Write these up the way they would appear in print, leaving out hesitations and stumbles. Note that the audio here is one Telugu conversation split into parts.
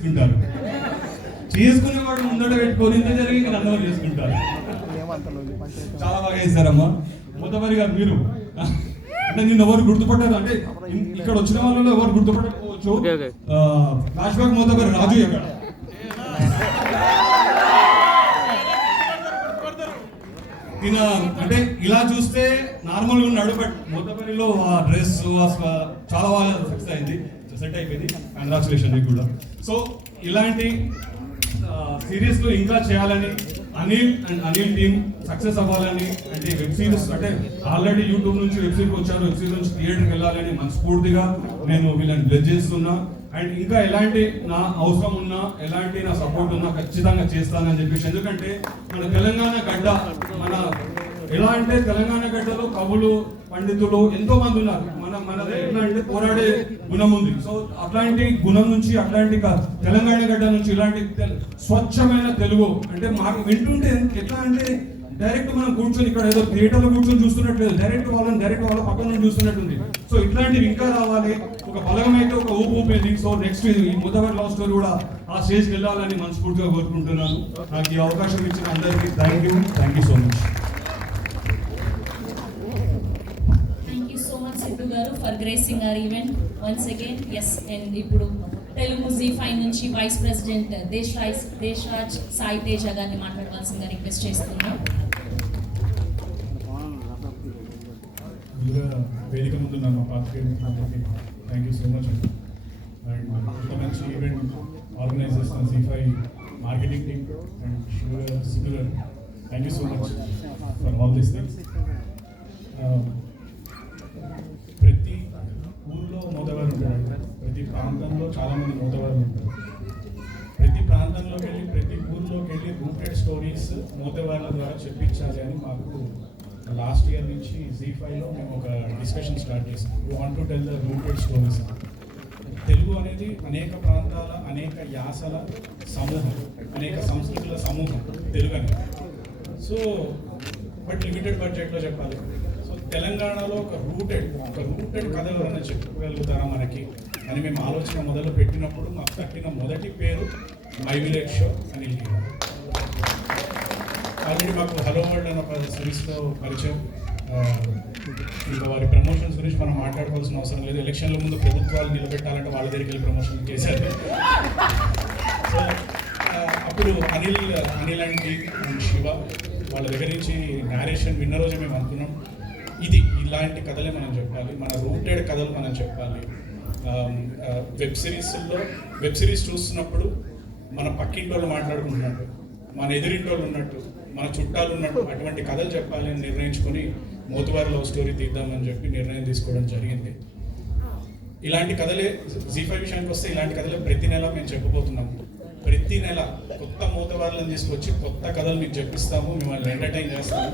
చేసుకుంటారు. చేసుకునేవాడు ముందట పెట్టుకొని ఇంత జరిగి నన్ను చేసుకుంటారు. చాలా బాగా చేస్తారమ్మా. మొదటి గారు మీరు అంటే నిన్ను ఎవరు గుర్తుపట్టారు అంటే ఇక్కడ వచ్చిన వాళ్ళలో ఎవరు గుర్తుపట్టకపోవచ్చు. ఫ్లాష్ బ్యాక్ మొదటి రాజు ఇక్కడ ఈయన అంటే ఇలా చూస్తే నార్మల్గా ఉన్నాడు, బట్ మొదటిలో ఆ డ్రెస్ చాలా బాగా సక్సెస్ అయింది, సెట్ అయిపోయింది. కంగ్రాచులేషన్ మీకు కూడా. సో ఇలాంటి సిరీస్ లో ఇంకా చేయాలని అనిల్ టీమ్ సక్సెస్ అవ్వాలని, అంటే వెబ్ సిరీస్ అంటే ఆల్రెడీ యూట్యూబ్ నుంచి వెబ్ సిరీస్ వచ్చారు, వెబ్ సిరీస్ నుంచి థియేటర్కి వెళ్ళాలని మనస్ఫూర్తిగా నేను వీళ్ళని బ్లెస్ చేస్తున్నా. అండ్ ఇంకా ఎలాంటి నా అవసరం ఉన్నా, ఎలాంటి నా సపోర్ట్ ఉన్నా ఖచ్చితంగా చేస్తానని చెప్పేసి. ఎందుకంటే మన తెలంగాణ గడ్డ, మన ఎలా అంటే తెలంగాణ గడ్డలో కవులు, పండితులు ఎంతో మంది ఉన్నారు. మనది ఎట్లా అంటే పోరాడే గుణం ఉంది. సో అట్లాంటి గుణం నుంచి, అట్లాంటి తెలంగాణ గడ్డ నుంచి ఇలాంటి స్వచ్ఛమైన తెలుగు అంటే మాకు వింటుంటే ఎట్లా అంటే డైరెక్ట్ మనం కూర్చొని ఇక్కడ ఏదో థియేటర్లో కూర్చొని చూస్తున్నట్లేదు, డైరెక్ట్ వాళ్ళ పక్కన నుంచి చూస్తున్నట్టుంది. సో ఇట్లాంటివి ఇంకా రావాలి. ఒక బలగం అయితే ఒక ఊపేది. సో నెక్స్ట్ ఈ ముద్దవర్ లవ్ స్టోరీ కూడా ఆ స్టేజ్కి వెళ్ళాలని మనస్ఫూర్తిగా కోరుకుంటున్నాను. నాకు ఈ అవకాశం ఇచ్చిన అందరికీ thank you so much. For gracing our event once again. Yes, and ఇప్పుడు తెలుగు ZEE5 నుంచి వైస్ ప్రెసిడెంట్ దేశ్రాజ్ సాయి తేజ గారిని మాట్లాడవలసిందిగా రిక్వెస్ట్ చేస్తున్నాం. వేదిక ముందు నన్ను పాత్రికేయులందరికీ thank you so much. And ఇంత మంచి ఈవెంట్ ఆర్గనైజ్ చేస్తున్న ZEE5 marketing team and similar thank you so much for all this things. ప్రతి ఊళ్ళో మోతవారు ఉంటారు, ప్రతి ప్రాంతంలో చాలామంది మోతవారు ఉంటారు. ప్రతి ప్రాంతంలోకి వెళ్ళి, ప్రతి ఊర్లోకి వెళ్ళి రూటెడ్ స్టోరీస్ మోతవార్ల ద్వారా చెప్పించాలి అని మాకు లాస్ట్ ఇయర్ నుంచి ZEE5లో మేము ఒక డిస్కషన్ స్టార్ట్ చేసాం. You want to tell the rooted stories. Telugu అనేది అనేక ప్రాంతాల, అనేక యాసల సమూహం, అనేక సంస్కృతుల సమూహం తెలుగు అనేది. సో బట్ లిమిటెడ్ బడ్జెట్లో చెప్పాలి. సో తెలంగాణలో ఒక రూటెడ్ కథ ఎవరైనా చెప్పగలుగుతారా మనకి అని మేము ఆలోచన మొదలు పెట్టినప్పుడు మాకు తట్టిన మొదటి పేరు my village show Anil. Already మాకు హలో వరల్డ్ అనే ఒక సిరీస్లో పరిచయం. ఇంకా వారి ప్రమోషన్స్ గురించి మనం మాట్లాడుకోవాల్సిన అవసరం లేదు. ఎలక్షన్ల ముందు ప్రభుత్వాలు నిలబెట్టాలంటే వాళ్ళ దగ్గరికి వెళ్ళి ప్రమోషన్ చేశారు. సో అప్పుడు అనిల్ అండ్ శివ వాళ్ళ దగ్గర నుంచి నేరేషన్ విన్న రోజే మేము అనుకున్నాం, ఇలాంటి కథలే మనం చెప్పాలి, మన రూటెడ్ కథలు మనం చెప్పాలి. వెబ్ సిరీస్ చూస్తున్నప్పుడు మన పక్కింటి వాళ్ళు మాట్లాడుకుంటున్నట్టు, మన ఎదురింటి వాళ్ళు ఉన్నట్టు, మన చుట్టాలు ఉన్నట్టు అటువంటి కథలు చెప్పాలి అని నిర్ణయించుకొని మోతువారి లవ్ స్టోరీ తీద్దామని చెప్పి నిర్ణయం తీసుకోవడం జరిగింది. ఇలాంటి కథలే ZEE5 విషయానికి వస్తే ఇలాంటి కథలే ప్రతి నెల మేము చెప్పబోతున్నాము. ప్రతి నెల కొత్త మోతవార్లను తీసుకొచ్చి కొత్త కథలు మీకు చెప్పిస్తాము, మిమ్మల్ని ఎంటర్టైన్ చేస్తాము.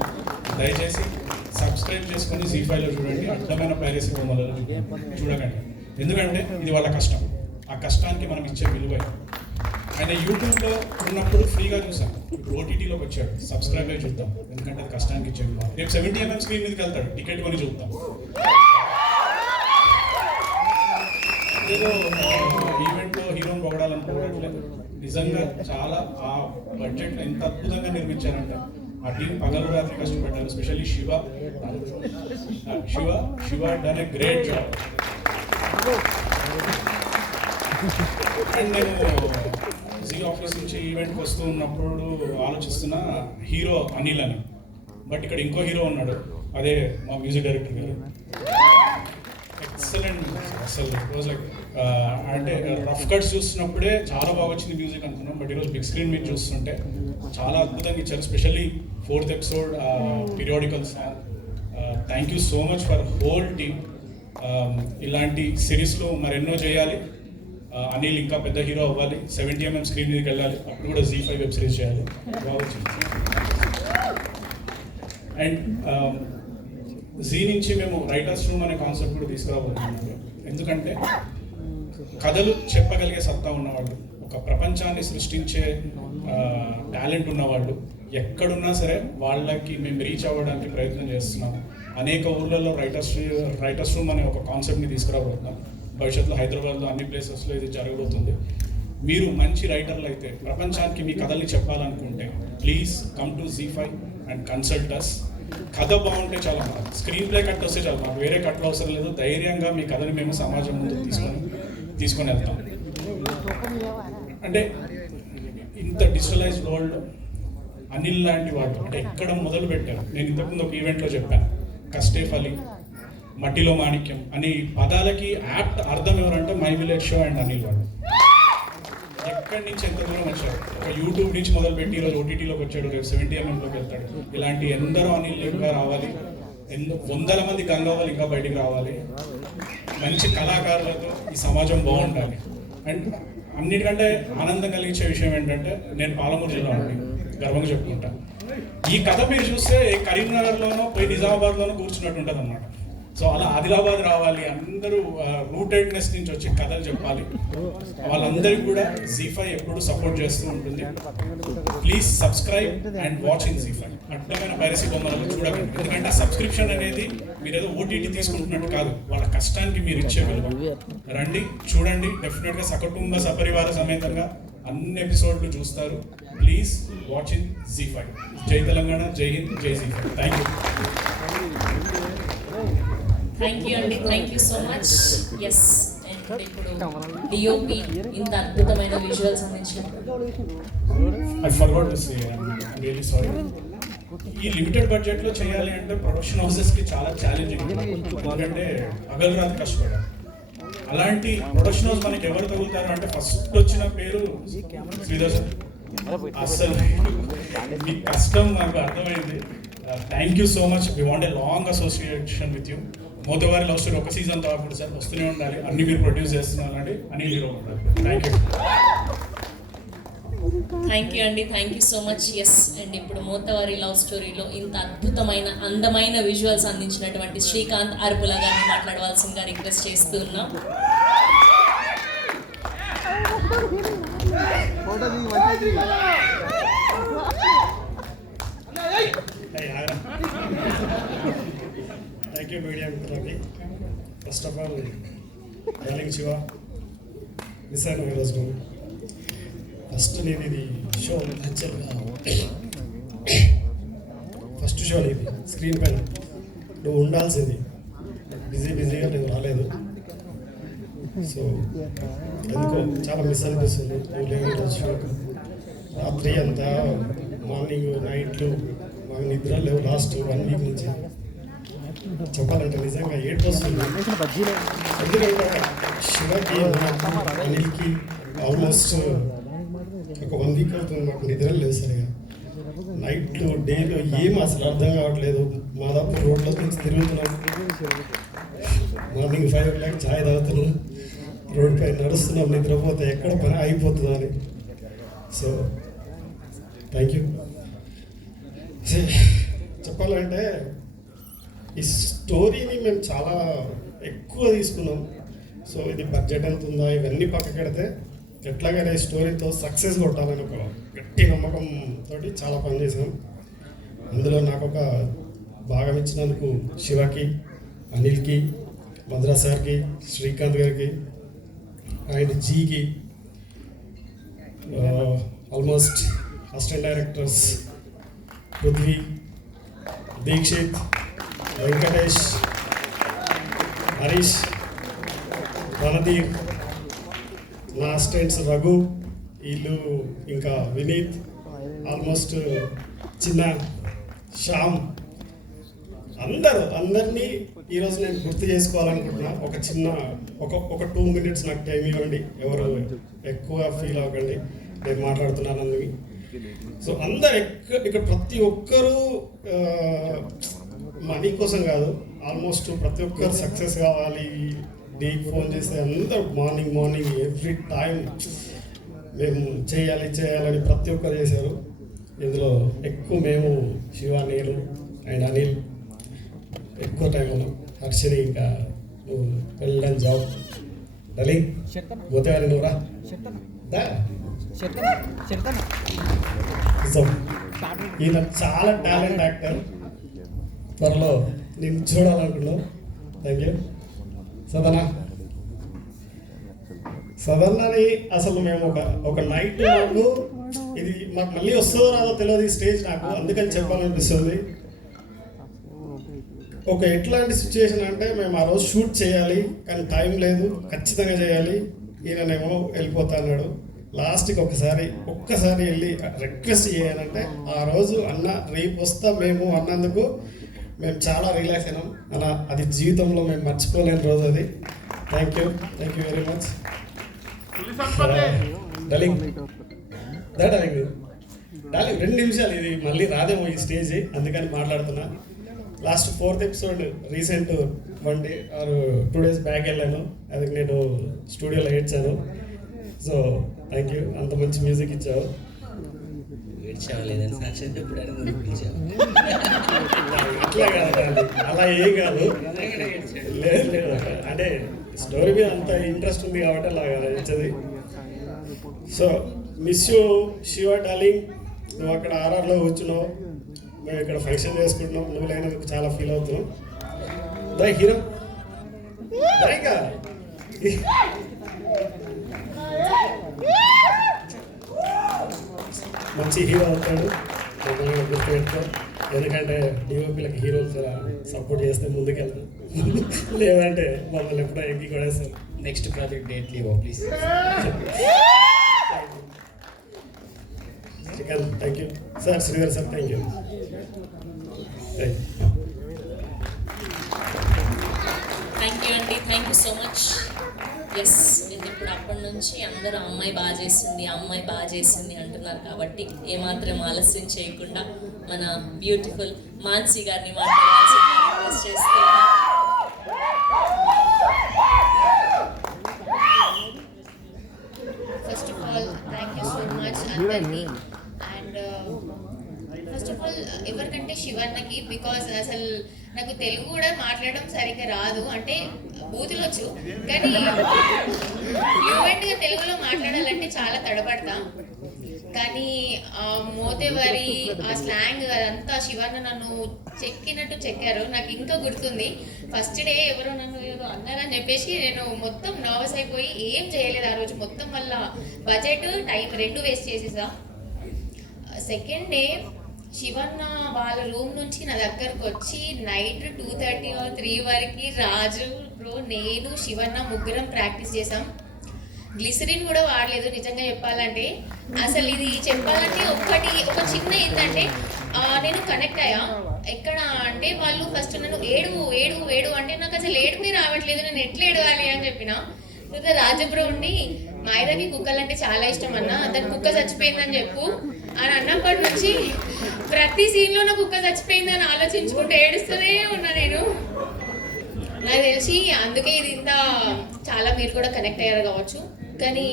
దయచేసి సబ్స్క్రైబ్ చేసుకొని ZEE5లో చూడండి. అడ్డమైన ప్యారిస్ బొమ్మలలో చూడకండి, ఎందుకంటే ఇది వాళ్ళ కష్టం. ఆ కష్టానికి మనం ఇచ్చే విలువ. ఆయన యూట్యూబ్లో ఉన్నప్పుడు ఫ్రీగా చూసాం, ఇప్పుడు OTTలోకి వచ్చాడు, సబ్స్క్రైబ్ అయ్యి చూద్దాం, ఎందుకంటే అది కష్టానికి ఇచ్చే విలువ. రేపు 70mm స్క్రీన్ మీదకి వెళ్తాడు, టికెట్ కొని చూద్దాం. ఏదో ఈవెంట్లో హీరోని పొగడాలనుకోవట్లేదు, నిజంగా చాలా ఆ బడ్జెట్లో ఎంత అద్భుతంగా నిర్మించారంటే ఆ టీం పగలు రాత్రి కష్టపడ్డారు. Specially Shiva done a great job. And నేను ZEE ఆఫీస్ నుంచి ఈవెంట్కి వస్తూ ఉన్నప్పుడు ఆలోచిస్తున్న హీరో అనిల్ అని, బట్ ఇక్కడ ఇంకో హీరో ఉన్నాడు, అదే మా మ్యూజిక్ డైరెక్టర్ గారు. ఎక్సలెంట్ అసలు రోజు లైక్ అంటే రఫ్ కట్స్ చూస్తున్నప్పుడే చాలా బాగా వచ్చింది మ్యూజిక్ అనుకున్నాం, బట్ ఈరోజు బిగ్ స్క్రీన్ మీద చూస్తుంటే చాలా అద్భుతంగా ఇచ్చారు. Specially 4th episode periodical song. Thank you so much for whole team. ఇలాంటి సిరీస్లో మరెన్నో చేయాలి. అనిల్ ఇంకా పెద్ద హీరో అవ్వాలి, 70mm స్క్రీన్ మీదకి వెళ్ళాలి, అప్పుడు కూడా ZEE5 వెబ్ సిరీస్ చేయాలి. అండ్ జీ నుంచి మేము రైటర్స్ రూమ్ అనే కాన్సెప్ట్ కూడా తీసుకురాబోతున్నాం. ఎందుకంటే కథలు చెప్పగలిగే సత్తా ఉన్నవాళ్ళు, ఒక ప్రపంచాన్ని సృష్టించే టాలెంట్ ఉన్నవాళ్ళు ఎక్కడున్నా సరే వాళ్ళకి మేము రీచ్ అవ్వడానికి ప్రయత్నం చేస్తున్నాము. అనేక ఊళ్ళల్లో రైటర్స్ రూమ్ అనే ఒక కాన్సెప్ట్ని తీసుకురాబోతున్నాం. భవిష్యత్తులో హైదరాబాద్లో అన్ని ప్లేసెస్లో ఇది జరగబోతుంది. మీరు మంచి రైటర్లు అయితే, ప్రపంచానికి మీ కథల్ని చెప్పాలనుకుంటే please come to Z5 and consult us. కథ బాగుంటే చాలా బాగా, స్క్రీన్ ప్లే కట్ వస్తే చాలా మాకు వేరే కట్లు అవసరం లేదు. ధైర్యంగా మీ కథని మేము సమాజం ముందు తీసుకొని వెళ్తాం. అంటే ఇంత డిజిటలైజ్డ్ వరల్డ్ అనిల్ లాంటి వాళ్ళు అంటే ఎక్కడ మొదలు పెట్టారు. నేను ఇంతకుముందు ఒక ఈవెంట్లో చెప్పాను, కష్టే ఫలి, మట్టిలో మాణిక్యం అనే పదాలకి యాప్ట్ అర్థం ఎవరంటే my village show and Anil వాళ్ళు. ఎక్కడి నుంచి ఎంత దూరం వచ్చారు. ఒక యూట్యూబ్ నుంచి మొదలుపెట్టి ఈరోజు OTTలోకి వచ్చాడు, రేపు 70mm వెళ్తాడు. ఇలాంటి ఎందరో అనిల్ ఇంకా రావాలి, వందల మంది గంగవ్వలు ఇంకా బయటికి రావాలి. మంచి కళాకారులతో ఈ సమాజం బాగుండాలి. అండ్ అన్నిటికంటే ఆనందం కలిగించే విషయం ఏంటంటే, నేను పాలమూరు జిల్లా అండి, గర్వంగా చెప్పుకుంటా. ఈ కథ మీరు చూస్తే కరీంనగర్లోనో పోయి నిజామాబాద్లోనో కూర్చున్నట్టు ఉంటుంది అన్నమాట. సో అలా ఆదిలాబాద్ రావాలి, అందరూ రూటెడ్నెస్ నుంచి వచ్చి కథలు చెప్పాలి. వాళ్ళందరికీ కూడా Z5 ఎప్పుడు సపోర్ట్ చేస్తూ ఉంటుంది. Please subscribe and watch in Z5. అడ్డమైన పైరసీ బొమ్మలు చూడకండి, ఎందుకంటే ఆ సబ్స్క్రిప్షన్ అనేది మీరు ఏదో OTT తీసుకుంటున్నట్టు కాదు, వాళ్ళ కష్టానికి మీరు ఇచ్చే విలువ. రండి, చూడండి, డెఫినెట్గా సకుటుంబ సపరివార సమేతంగా అన్ని ఎపిసోడ్లు చూస్తారు. Please watch in Z5. జై తెలంగాణ, జై హింద్, జై Z5. Thank you. Thank you అండి, thank you so much. Yes, and ఇప్పుడు DOP ఇంత అద్భుతమైన విజువల్స్ అందించినప్పుడు I forgot to say, I'm really sorry. ఈ లిమిటెడ్ బడ్జెట్లో చేయాలి అంటే ప్రొడక్షన్ హౌసెస్కి చాలా ఛాలెంజింగ్, ఎందుకంటే పగలరాత్రి కష్టపడాలి. అలాంటి ప్రొడక్షన్ హౌస్ మనకి ఎవరు తగులుతారు అంటే ఫస్ట్ వచ్చిన పేరు శ్రీధర్ సార్. అసలు మీ కష్టం నాకు అర్థమైంది. Thank you so much. We want a long association with you. మోతవారి లవ్ స్టోరీ ఒక సీజన్ కాకుండా సార్ వస్తూనే ఉండాలి, అన్ని మీరు ప్రొడ్యూస్ చేస్తున్నారండి, అనిల్ హీరో ఉండాలి. Thank you. థ్యాంక్ యూ అండి, thank you so much. Yes, and ఇప్పుడు మోతవారి లవ్ స్టోరీలో ఇంత అద్భుతమైన అందమైన విజువల్స్ అందించినటువంటి శ్రీకాంత్ అరుపుల గారిని మాట్లాడవలసిందిగా రిక్వెస్ట్ చేస్తూ ఉన్నాం. థ్యాంక్ యూ మీడియా మిత్రులకి. First of all darling Shiva, miss అయినా ఈరోజు. ఫస్ట్ నేను ఇది షో యాక్చువల్గా ఫస్ట్ షో ఇది స్క్రీన్ పైన నువ్వు ఉండాల్సింది, బిజీగా నేను రాలేదు. సో ఎందుకో చాలా మిస్ అనిపిస్తుంది. నువ్వు లేని షోకు రాత్రి అంతా, మార్నింగ్ నైట్లు మాకు నిద్ర లేవు లాస్ట్ 1 వీక్ నుంచి. చెప్పాలంటే నిజంగా ఏడు వస్తుంది. ఎందుకంటే శివకి, అనిల్కి ఆల్మోస్ట్ ఒక 1 వీక్ అవుతుంది మాకు నిద్ర లేదు సరిగా. నైట్లు డేలో ఏం అసలు అర్థం కావట్లేదు. మాదాపూర్ రోడ్ల నుంచి తిరుగుతున్నాం, మార్నింగ్ 5 o'clock ఛాయ్ తాగుతున్నాం, రోడ్ పై నడుస్తున్నాం, నిద్రపోతే ఎక్కడ పని అయిపోతుందని. So thank you. చెప్పాలంటే ఈ స్టోరీని మేము చాలా ఎక్కువ తీసుకున్నాం. సో ఇది బడ్జెట్ ఎంత ఉందా ఇవన్నీ పక్క పెడితే ఎట్లాగైనా ఈ స్టోరీతో సక్సెస్ కొట్టాలని ఒక గట్టి నమ్మకంతో చాలా పనిచేసాం. అందులో నాకు ఒక భాగం ఇచ్చినందుకు శివకి, అనిల్కి, మద్రాస్ సార్కి, శ్రీకాంత్ గారికి అండ్ జీకి, almost assistant directors Prithvi, Dikshit, Venkatesh, Harish, Randhir, నా అసిస్టెంట్స్ రఘు, వీళ్ళు ఇంకా వినీత్, ఆల్మోస్ట్ చిన్న శ్యామ్, అందరినీ ఈరోజు నేను గుర్తు చేసుకోవాలనుకుంటున్నా. ఒక 2 minutes నాకు టైం ఇవ్వండి, ఎవరు ఎక్కువ ఫీల్ అవ్వకండి నేను మాట్లాడుతున్నాను అందుకు. సో అందరు ఇక్కడ ప్రతి ఒక్కరూ మనీ కోసం కాదు, ఆల్మోస్ట్ ప్రతి ఒక్కరు సక్సెస్ కావాలి. డీకి ఫోన్ చేస్తే అందరూ మార్నింగ్ ఎవ్రీ టైం మేము చేయాలని ప్రతి ఒక్కరు చేశారు. ఇందులో ఎక్కువ మేము శివ, నేను అండ్ అనిల్ ఎక్కువ టైం ఉన్నాం. హర్షిని ఇంకా నువ్వు వెళ్ళని జాబ్ డలింగ్ పోతేవారి నువ్వురా ఈయన చాలా టాలెంట్ యాక్టర్. త్వరలో నేను చూడాలనుకున్నాను. Thank you. సదనా సదన్నని అసలు మేము ఒక నైట్ మాకు ఇది మాకు మళ్ళీ వస్తుందో రాదో తెలియదు ఈ స్టేజ్ నాకు, అందుకని చెప్పాలనిపిస్తుంది. ఒక ఎట్లాంటి సిచ్యువేషన్ అంటే మేము ఆ రోజు షూట్ చేయాలి కానీ టైం లేదు, ఖచ్చితంగా చేయాలి. ఈయననేమో వెళ్ళిపోతా అన్నాడు. లాస్ట్కి ఒక్కసారి వెళ్ళి రిక్వెస్ట్ చేయాలంటే ఆ రోజు అన్న రేపు వస్తా మేము అన్నందుకు మేము చాలా రిలాక్స్ అయినాం అన్న. అది జీవితంలో మేము మర్చిపోలేని రోజు అది. Thank you very much darling. Darling 2 నిమిషాలు, ఇది మళ్ళీ రాదేమో ఈ స్టేజ్, అందుకని మాట్లాడుతున్నా. Last 4th episode recent 1 day or 2 days back వెళ్ళాను. అది నేను స్టూడియోలో ఏడ్చాను. సో థ్యాంక్ యూ, అంత మంచి మ్యూజిక్ ఇచ్చావు. ఇట్లా కాదు, అలా ఏం కాదు, లేదు అంటే స్టోరీ మీద అంత ఇంట్రెస్ట్ ఉంది కాబట్టి అలా ఇచ్చది. So miss you Shiva darling. నువ్వు అక్కడ ఆర్ఆర్లో కూర్చున్నావు, మేము ఇక్కడ ఫంక్షన్ చేసుకుంటున్నాం, నువ్వు లేనందుకు చాలా ఫీల్ అవుతున్నాం. దా హీరో దాయిగా మంచి హీరో అవుతాడు, గుర్తుపెట్టుకో. ఎందుకంటే డిఓపీలకు హీరోలు సపోర్ట్ చేస్తే ముందుకెళ్తాం, లేదంటే మమ్మల్ని ఎప్పుడో ఎక్కి కొడేస్తారు. Next project date leave please. Thank you sir. Sridhar sir thank you. Thank you అండి, thank you so much. Yes, ఇప్పుడు అప్పటి నుంచి అందరూ అమ్మాయి బాగా చేసింది అంటున్నారు కాబట్టి ఏమాత్రం ఆలస్యం చేయకుండా మన బ్యూటిఫుల్ మాన్సీ గారిని మాట్లాడాల్సిందిగా రిక్వెస్ట్ చేస్తున్నాను. First of all, thank you so much అందరికి. అండ్ ఫస్ట్ ఆఫ్ ఆల్ ఎవరికంటే శివన్నకి, బికాజ్ అసలు నాకు తెలుగు కూడా మాట్లాడడం సరిగ్గా రాదు, అంటే బూతులు వచ్చు కానీ ఫ్లూయెంట్గా తెలుగులో మాట్లాడాలంటే చాలా తడబడతా. కానీ ఆ మోతేవారి ఆ స్లాంగ్ అదంతా శివన్న నన్ను చెక్కారు. నాకు ఇంకా గుర్తుంది, ఫస్ట్ డే ఎవరో నన్ను ఏదో అన్నారని చెప్పేసి నేను మొత్తం నర్వస్ అయిపోయి ఏం చేయలేదు ఆ రోజు మొత్తం. వల్ల బడ్జెట్ టైం 2 వేస్ట్ చేసేసా. సెకండ్ డే శివన్న వాళ్ళ రూమ్ నుంచి నా దగ్గరకు వచ్చి నైట్ 2:30 or 3 వరకు రాజు బ్రో, నేను శివన్న ముగ్గురం ప్రాక్టీస్ చేసాం. గ్లిసరిన్ కూడా వాడలేదు నిజంగా చెప్పాలంటే. అసలు ఇది చెప్పాలంటే ఒక చిన్న ఏంటంటే నేను కనెక్ట్ అయ్యా. ఎక్కడ అంటే వాళ్ళు ఫస్ట్ నన్ను ఏడు అంటే నాకు అసలు ఏడుపే రావట్లేదు, నేను ఎట్లా ఏడవాలి అని చెప్పిన. తర్వాత రాజబ్రో ఉండి మైరాకి కుక్కలు అంటే చాలా ఇష్టం అన్న, అతను కుక్క చచ్చిపోయిందని చెప్పు అని అన్నప్పటి నుంచి ప్రతి సీన్లో నా కుక్క చచ్చిపోయిందని ఆలోచించుకుంటూ ఏడుస్తూనే ఉన్నా నేను. నాకు తెలిసి అందుకే ఇది ఇంత చాలా మీరు కూడా కనెక్ట్ అయ్యారు కావచ్చు. కానీ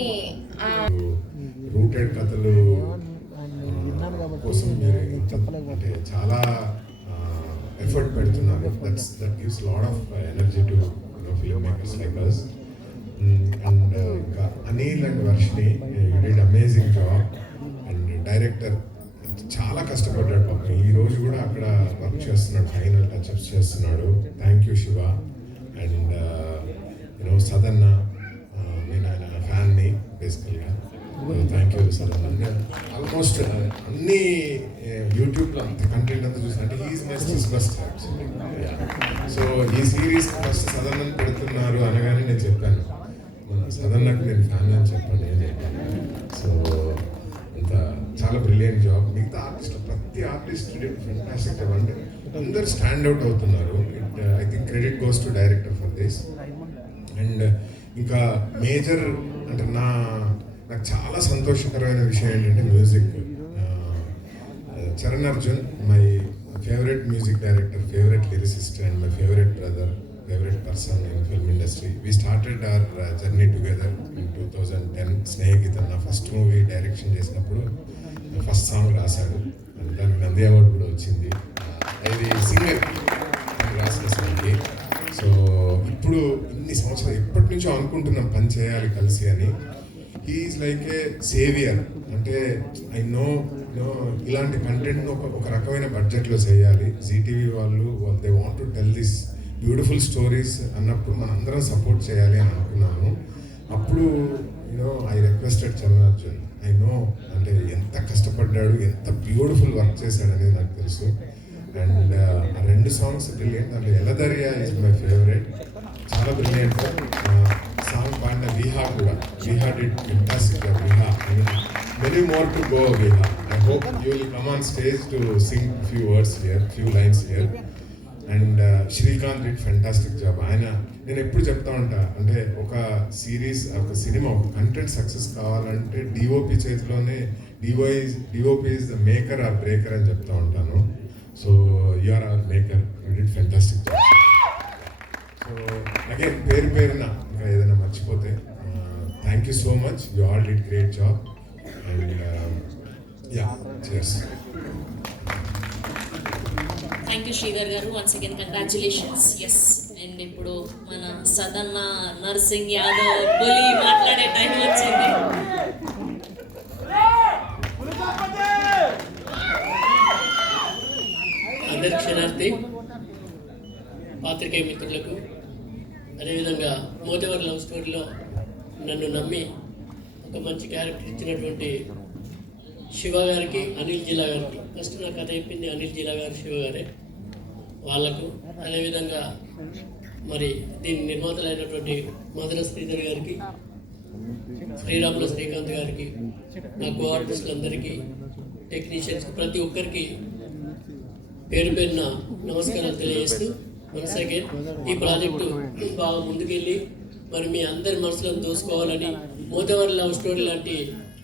రూటెడ్ కథలు కోసం మీరు అంటే చాలా ఎఫర్ట్ పెడుతున్నారు. That gives lot of energy to film makers like us. And ఇంకా Anil and Varshini you did amazing job. And director చాలా కష్టపడ్డాడు పాపం, ఈ రోజు కూడా అక్కడ వర్క్ చేస్తున్నాడు, ఫైనల్ టచ్అప్స్ చేస్తున్నాడు. Thank you Shiva. And Sadanna, నేను ఆయన ఫ్యాన్ని బేసికల్గా. Thank you Sadanna. ఆల్మోస్ట్ అన్ని యూట్యూబ్లో అంత కంటెంట్ అంతా చూసి అంటే is my best actually. So ఈ సిరీస్ ఫస్ట్ సదన్నని పెడుతున్నారు అనగానే నేను చెప్పాను, మన సదన్నకు నేను ఫ్యాన్ అని చెప్పండి అని చెప్పాను. సో అంత చాలా బ్రిలియంట్ జాబ్. మిగతా ఆర్టిస్ట్ ప్రతి ఆర్టిస్ట్ ఫెంటాస్టిక్ జాబ్, అంటే అందరు స్టాండ్ అవుట్ అవుతున్నారు. I think credit goes to director for this. And ఇంకా మేజర్ అంటే నాకు చాలా సంతోషకరమైన విషయం ఏంటంటే music. Charan Arjun, my favourite music director, favourite lyricist and my favourite brother, favourite person in film industry. We started our journey together in 2010. స్నేహితుడు నా ఫస్ట్ మూవీ డైరెక్షన్ చేసినప్పుడు ఫస్ట్ సాంగ్ రాశాడు, దానికి నంది అవార్డు కూడా వచ్చింది. అది సింగర్ రాసిన సాంగ్కి. సో ఇప్పుడు ఇన్ని సంవత్సరాలు ఎప్పటి నుంచో అనుకుంటున్నాం పని చేయాలి కలిసి అని. He's like a saviour. అంటే ఐ నో ఇలాంటి కంటెంట్ను ఒక రకమైన బడ్జెట్లో చేయాలి. జీటీవీ వాళ్ళు they want to tell this beautiful stories అన్నప్పుడు మనం అందరం సపోర్ట్ చేయాలి అని అనుకున్నాను. అప్పుడు I requested Charan Arjun. I know అంటే ఎంత కష్టపడ్డాడు, ఎంత బ్యూటిఫుల్ వర్క్ చేశాడు అనేది నాకు తెలుసు. అండ్ ఆ 2 సాంగ్స్ బ్రిలియంట్. దాంట్లో ఎలదరియా ఈజ్ మై ఫేవరెట్, చాలా బ్రిలియంట్. సాంగ్ పాడిన విహా కూడా, Viha did fantastic. Viha many more to go. Viha, I hope you will come on stage to sing few words here, few lines here. And Srikanth did fantastic job. ఆయన, నేను ఎప్పుడు చెప్తా ఉంటా, అంటే ఒక సిరీస్, ఒక సినిమా, ఒక కంటెంట్ సక్సెస్ కావాలంటే డిఓపి చేతిలోనే, DOP is the maker or breaker అని చెప్తా ఉంటాను. So you are our maker, you did fantastic job. So again పేరున ఇంకా ఏదైనా మర్చిపోతే thank you so much, you all did great job. And yeah, cheers. Thank you Sridhar గారు, once again congratulations. Yes, and ఇప్పుడు మన సదన్న నర్సింగ్ యాదవ్ బులి మాట్లాడే టైం వచ్చింది. అందరి క్షణార్థి పాత్రికేయ మిత్రులకు, అదేవిధంగా మోతేవర్ లవ్ స్టోరీలో నన్ను నమ్మి ఒక మంచి క్యారెక్టర్ ఇచ్చినటువంటి శివ గారికి, అనిల్ జిల్లా గారికి, ఫస్ట్ నా కథ చెప్పింది అనిల్ జిల్లా గారు, శివ గారే, వాళ్లకు, అదేవిధంగా మరి దీని నిర్మాతలైనటువంటి మధుర శ్రీధర్ గారికి, శ్రీరాముల శ్రీకాంత్ గారికి, నా కో ఆర్టిస్టులందరికీ, టెక్నీషియన్స్కి, ప్రతి ఒక్కరికి పేరు పేరున నమస్కారాలు తెలియజేస్తూ, వన్స్ అగైన్ ఈ ప్రాజెక్టు బాగా ముందుకెళ్ళి మరి మీ అందరి మనసులను దోసుకోవాలని, మోతేవర్ లవ్ స్టోరీ లాంటి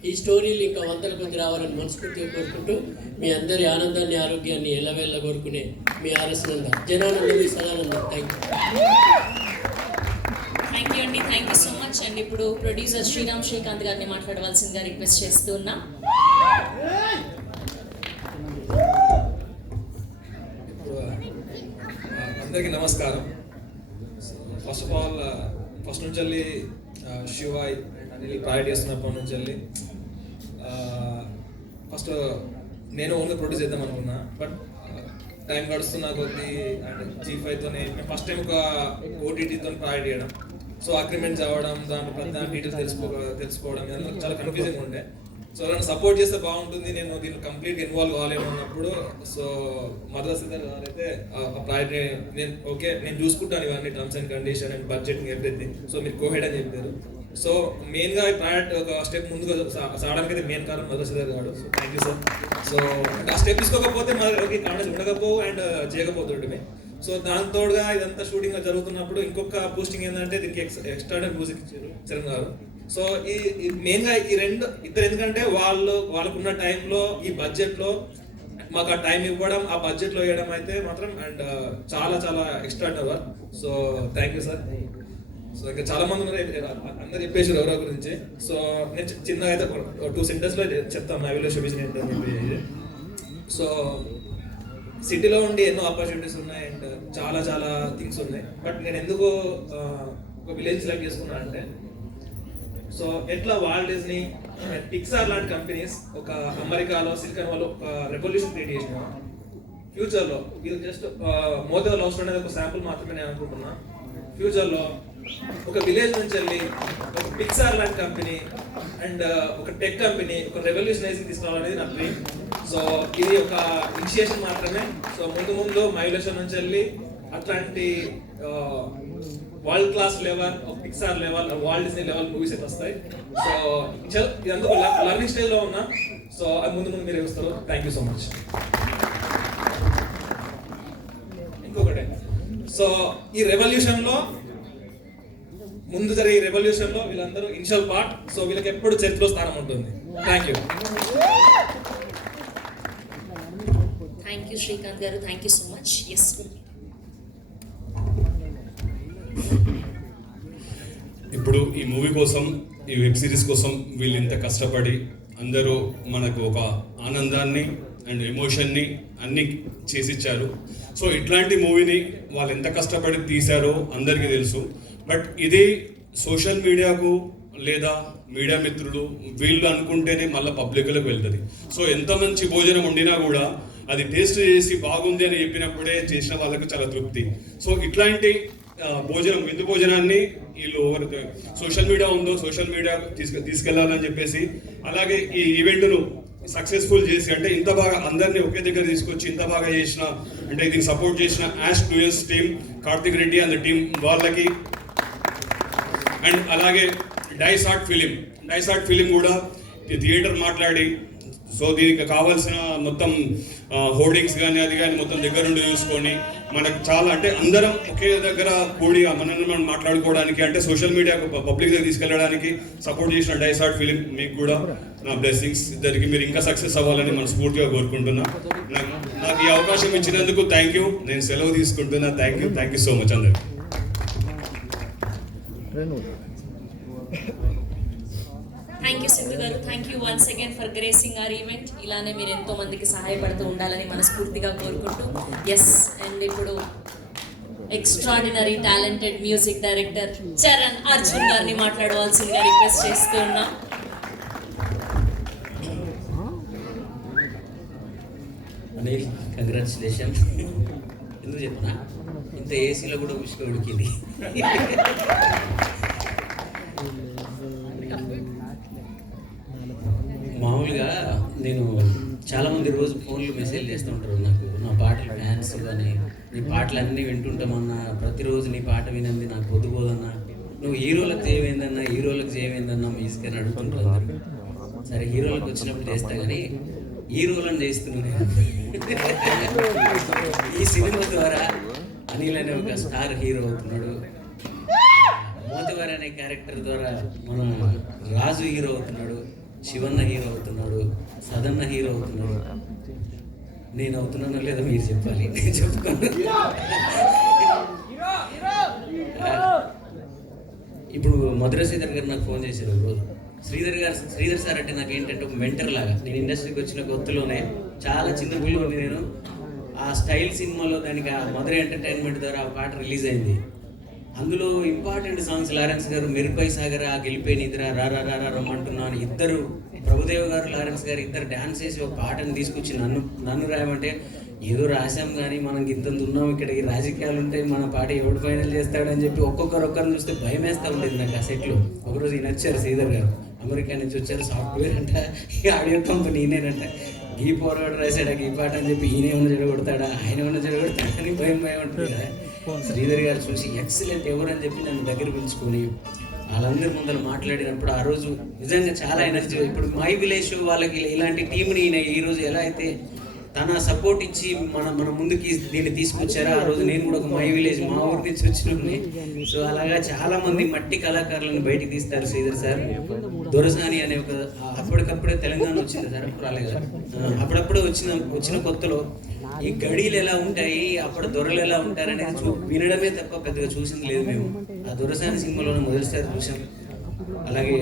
ఈ స్టోరీలు ఇంకా 100ల కొద్ది రావాలని మనస్ఫూర్తిగా కోరుకుంటూ, మీ అందరి ఆనందాన్ని, ఆరోగ్యాన్ని ఎల్లవేళ్ళ కోరుకునే మీ ఆర్ఎస్నంద జనానందం, సదానందం. థ్యాంక్ యూ అండి, thank you so much. And ఇప్పుడు ప్రొడ్యూసర్ శ్రీరామ్ శ్రీకాంత్ గారిని మాట్లాడవలసిందిగా రిక్వెస్ట్ చేస్తూ ఉన్నా. అందరికీ నమస్కారం. ఫస్ట్ ఆఫ్ ఆల్, ఫస్ట్ నుంచి వెళ్ళి శివ అండ్ అనిల్ ప్రాజెక్ట్ చేస్తున్నప్పటి నుంచి వెళ్ళి ఫస్ట్ నేను ఓన్గా ప్రొడ్యూస్ చేద్దాం అనుకున్నా. బట్ టైం గడుస్తున్న కొద్దీ అండ్ G5 మేము ఫస్ట్ టైం ఒక OTTతో ప్రాజెక్ట్ చేయడం, సో అగ్రిమెంట్స్ అవ్వడం, దాంట్లో ప్రతి డీటెయిల్స్ తెలుసుకోవడం ఇదంతా చాలా కన్ఫ్యూజింగ్ ఉండే. సో నన్ను సపోర్ట్ చేస్తే బాగుంటుంది, నేను దీన్ని కంప్లీట్గా ఇన్వాల్వ్ కాలేము అన్నప్పుడు, సో మధుర శ్రీధర్ గారు అయితే ఆ ప్రాజెక్ట్ నేను చూసుకుంటాను, ఇవన్నీ terms and condition and budget everything, so మీరు కోహెడ్ అని చెప్పారు. సో మెయిన్గా ఈ ప్రాజెక్ట్ ఒక స్టెప్ ముందుగా సాగడానికి అయితే మెయిన్ కారణం మధుర శ్రీధర్ గారు. So thank you sir. So ఆ స్టెప్ తీసుకోకపోతే మనకి కాండెన్స్ ఉండకపోవు అండ్ చేయకపోతుండే. సో దాంతోడుగా ఇదంతా షూటింగ్ జరుగుతున్నప్పుడు ఇంకొక పోస్టింగ్ ఏంటంటే దీనికి ఎక్స్టర్నల్ మ్యూజిక్ ఇచ్చారు చరణ్ గారు. సో ఈ మెయిన్గా ఈ ఇద్దరు ఎందుకంటే వాళ్ళకున్న టైంలో ఈ బడ్జెట్లో మాకు ఆ టైం ఇవ్వడం, ఆ బడ్జెట్లో వేయడం అయితే మాత్రం అండ్ చాలా చాలా extraordinary work. So thank you sir. So ఇంకా చాలా మంది ఉన్నారు, అందరు చెప్పేసారు ఎవరో గురించి. సో నేను చిన్నగా అయితే 2 సెంటెన్స్లో చెప్తాను నా విలేజ్ షోబిస్ ఏంటి అని చెప్పి. సో సిటీలో ఉండి ఎన్నో ఆపర్చునిటీస్ ఉన్నాయి అండ్ చాలా చాలా థింగ్స్ ఉన్నాయి. బట్ నేను ఎందుకు ఒక విలేజ్ సెలెక్ట్ చేసుకున్నా అంటే, సో ఎట్లా వాల్ట్ డిజ్నీ, పిక్సార్ లాంటి కంపెనీస్ ఒక అమెరికాలో సిలికాన్ వాళ్ళు ఒక రెవల్యూషన్ క్రియేట్ చేసిన ఫ్యూచర్లో, ఇది జస్ట్ మోతేవర్ లవ్ స్టోరీ అనేది ఒక శాంపుల్ మాత్రమే నేను అనుకుంటున్నా. ఫ్యూచర్లో ఒక విలేజ్ నుంచి వెళ్ళి ఒక పిక్సార్ లాంటి కంపెనీ అండ్ ఒక టెక్ కంపెనీ ఒక రెవల్యూషనైజింగ్ తీసుకురావాలనేది నా డ్రీమ్. సో ఇది ఒక ఇనిషియేషన్ మాత్రమే. సో ముందు మైలేషన్ నుంచి వెళ్ళి అట్లాంటి world class level, Pixar level, Walt Disney level movies అయితే వస్తాయి. సో ఇదంతా లర్నింగ్ స్టేజ్లో ఉన్నా. సో అది ముందు మీరు చూస్తారు. Thank you so much. ఇంకొకటి, సో ఈ రెవల్యూషన్లో ముందు జరిగే రెవల్యూషన్లో వీళ్ళందరూ ఇనిషియల్ పార్ట్. సో వీళ్ళకి ఎప్పుడు చరిత్రలో స్థానం ఉంటుంది. Thank you. Thank you Srikanth గారు, thank you so much. Yes, ఇప్పుడు ఈ మూవీ కోసం, ఈ వెబ్ సిరీస్ కోసం వీళ్ళు ఇంత కష్టపడి అందరూ మనకు ఒక ఆనందాన్ని అండ్ ఎమోషన్ని అన్నీ చేసిచ్చారు. సో ఇట్లాంటి మూవీని వాళ్ళు ఎంత కష్టపడి తీశారో అందరికీ తెలుసు. బట్ ఇది సోషల్ మీడియాకు లేదా మీడియా మిత్రులు వీళ్ళు అనుకుంటేనే మళ్ళీ పబ్లిక్లకు వెళ్తుంది. సో ఎంత మంచి భోజనం వండినా కూడా అది టేస్ట్ చేసి బాగుంది అని చెప్పినప్పుడే చేసిన వాళ్ళకు చాలా తృప్తి. సో ఇట్లాంటి భోజనం విందు భోజనాన్ని వీళ్ళు సోషల్ మీడియా ఉందో సోషల్ మీడియా తీసుకెళ్లాలని చెప్పేసి, అలాగే ఈ ఈవెంట్ను సక్సెస్ఫుల్ చేసి, అంటే ఇంత బాగా అందరినీ ఒకే దగ్గర తీసుకొచ్చి ఇంత బాగా చేసిన, అంటే దీన్ని సపోర్ట్ చేసిన యాష్ టూయర్స్ team, Karthik Reddy and team వాళ్ళకి, అండ్ అలాగే డైసార్ట్ ఫిలిం కూడా థియేటర్ మాట్లాడి, సో దీనికి కావాల్సిన మొత్తం హోర్డింగ్స్ కానీ అది కానీ మొత్తం దగ్గర నుండి చూసుకొని, మనకు చాలా అంటే అందరం ఒకే దగ్గర కూడి మనల్ని మనం మాట్లాడుకోవడానికి, అంటే సోషల్ మీడియాకు పబ్లిక్ దగ్గర తీసుకెళ్ళడానికి సపోర్ట్ చేసిన డైసార్ట్ ఫిలిం మీకు కూడా నా బ్లెస్సింగ్స్. ఇద్దరికి మీరు ఇంకా సక్సెస్ అవ్వాలని మనస్ఫూర్తిగా కోరుకుంటున్నా. నాకు ఈ అవకాశం ఇచ్చినందుకు థ్యాంక్ యూ. నేను సెలవు తీసుకుంటున్నా. థ్యాంక్ యూ సో మచ్ అందరికి. థ్యాంక్ యూ సింధు గారు. Thank you once again for gracing are event. ఇలానే మీరు ఎంతో మందికి సహాయపడుతూ ఉండాలని మనస్ఫూర్తిగా కోరుకుంటూ, ఎస్, అండ్ ఇప్పుడు extraordinary talented music director Charan Arjun గారిని మాట్లాడవలసిందిగా రిక్వెస్ట్ చేస్తూ ఉన్నాం. అనిల్, కంగ్రాచులేషన్. ఎందుకు చెప్పనా, ఇంత ఏసీలో కూడా ఉసుక ఉడికింది. మామూలుగా నేను చాలామంది రోజు ఫోన్లు మెసేజ్ చేస్తూ ఉంటారు నాకు, నా పాటలు ఫ్యాన్స్ కానీ, నీ పాటలు అన్నీ వింటుంటామన్నా, ప్రతిరోజు నీ పాట వినంది నాకు పొద్దుపోదన్నా, నువ్వు హీరోలకు చేయమైందన్నా మ్యూజిక్ అని అడుగుతుంటారు అందరు. సరే, హీరోలకు వచ్చినప్పుడు చేస్తా కానీ హీరోలను చేస్తున్నాను. ఈ సినిమా ద్వారా అనిల్ అనే ఒక స్టార్ హీరో అవుతున్నాడు. మోతివారి అనే క్యారెక్టర్ ద్వారా మన రాజు హీరో అవుతున్నాడు, శివన్న హీరో అవుతున్నాడు, సదన్న హీరో అవుతున్నాడు. నేను అవుతున్నానో లేదో మీరు చెప్పాలి, నేను చెప్పుకోను. ఇప్పుడు మధుర శ్రీధర్ గారు నాకు ఫోన్ చేశారు రోజు. శ్రీధర్ సార్ అంటే నాకు ఏంటంటే ఒక మెంటర్ లాగా. నేను ఇండస్ట్రీకి వచ్చిన కొత్తలోనే చాలా చిన్న పిల్లలు నేను ఆ స్టైల్ సినిమాలో దానికి ఆ మధుర ఎంటర్టైన్మెంట్ ద్వారా ఆ పాట రిలీజ్ అయింది. అందులో ఇంపార్టెంట్ సాంగ్స్ లారెన్స్ గారు మెరుపై సాగర, ఆ గెలిపే నిద్ర, రారా రారా రమ్మంటున్నాను, ఇద్దరు ప్రభుదేవ్ గారు లారెన్స్ గారు ఇద్దరు డాన్స్ చేసి ఒక పాటను తీసుకొచ్చి నన్ను రాయమంటే, ఏదో రాసాం కానీ మనం ఇంతంత ఉన్నాం, ఇక్కడికి రాజకీయాలు ఉంటాయి, మన పాట ఎవడు ఫైనల్ చేస్తాడని చెప్పి ఒక్కొక్కరిని చూస్తే భయం వేస్తూ ఉండేది నాకు ఆ సెట్లో. ఒకరోజు ఈయన వచ్చారు, శ్రీధర్ గారు అమెరికా నుంచి వచ్చారు, సాఫ్ట్వేర్ అంట, ఆడియో కంపెనీ ఈయనేనంట. గీ పోరాడు రాశాడా గీ పాట అని చెప్పి ఈయన ఏమన్నా చెడగొడతాడా, ఆయన ఏమన్నా చెడగొడతాడా అని భయం ఉంటుంది కదా. శ్రీధర్ గారు చూసి ఎక్సలెంట్ ఎవరని చెప్పి నన్ను దగ్గర పిలుచుకొని వాళ్ళందరి ముందర మాట్లాడినప్పుడు ఆ రోజు నిజంగా చాలా ఎనర్జీ. ఇప్పుడు మై విలేజ్ వాళ్ళకి ఇలాంటి టీంని ఈరోజు ఎలా అయితే తన సపోర్ట్ ఇచ్చి మన ముందుకి దీన్ని తీసుకొచ్చారో, ఆ రోజు నేను కూడా ఒక మై విలేజ్ మా ఊరి నుంచి వచ్చిన. సో అలాగా చాలా మంది మట్టి కళాకారులను బయటికి తీస్తారు శ్రీధర్ సార్. దొరసాని అనే ఒక అప్పటికప్పుడే తెలంగాణ వచ్చింది సార్, అప్పుడు రాలే కదా, అప్పుడప్పుడు వచ్చిన కొత్తలో ఈ గడీలు ఎలా ఉంటాయి, అప్పుడు దొరలు ఎలా ఉంటారనేది వినడమే తప్ప పెద్దగా చూసింది లేదు మేము. ఆ దొరసాని సినిమాలోనే మొదటిసారి చూసాం. అలాగే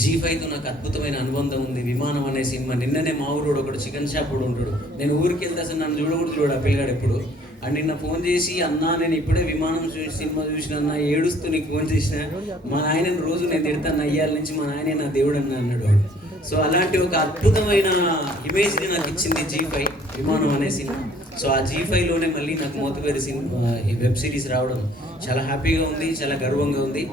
G5తో నాకు అద్భుతమైన అనుబంధం ఉంది. విమానం అనే సినిమా, నిన్ననే మా ఊరు ఒకడు చికెన్ షాప్ కూడా ఉంటాడు, నేను ఊరికి వెళ్తే అసలు నన్ను చూడ ఆ పిల్లగాడు ఎప్పుడు. అండ్ నిన్న ఫోన్ చేసి, అన్నా నేను ఇప్పుడే విమానం సినిమా చూసిన అన్న, ఏడుస్తూ నీకు ఫోన్ చేసిన, మా నాయనని రోజు నేను తిడతాను, అయ్యాల నుంచి మా నాయనే నా దేవుడు అన్న అన్నాడు వాడు. సో అలాంటి ఒక అద్భుతమైన ఇమేజ్ని నాకు ఇచ్చింది G5 విమానం అనే సినిమా. సో ఆ G5లోనే మళ్ళీ నాకు మోతువేరి సినిమా ఈ వెబ్ సిరీస్ రావడం చాలా హ్యాపీగా ఉంది, చాలా గర్వంగా ఉంది.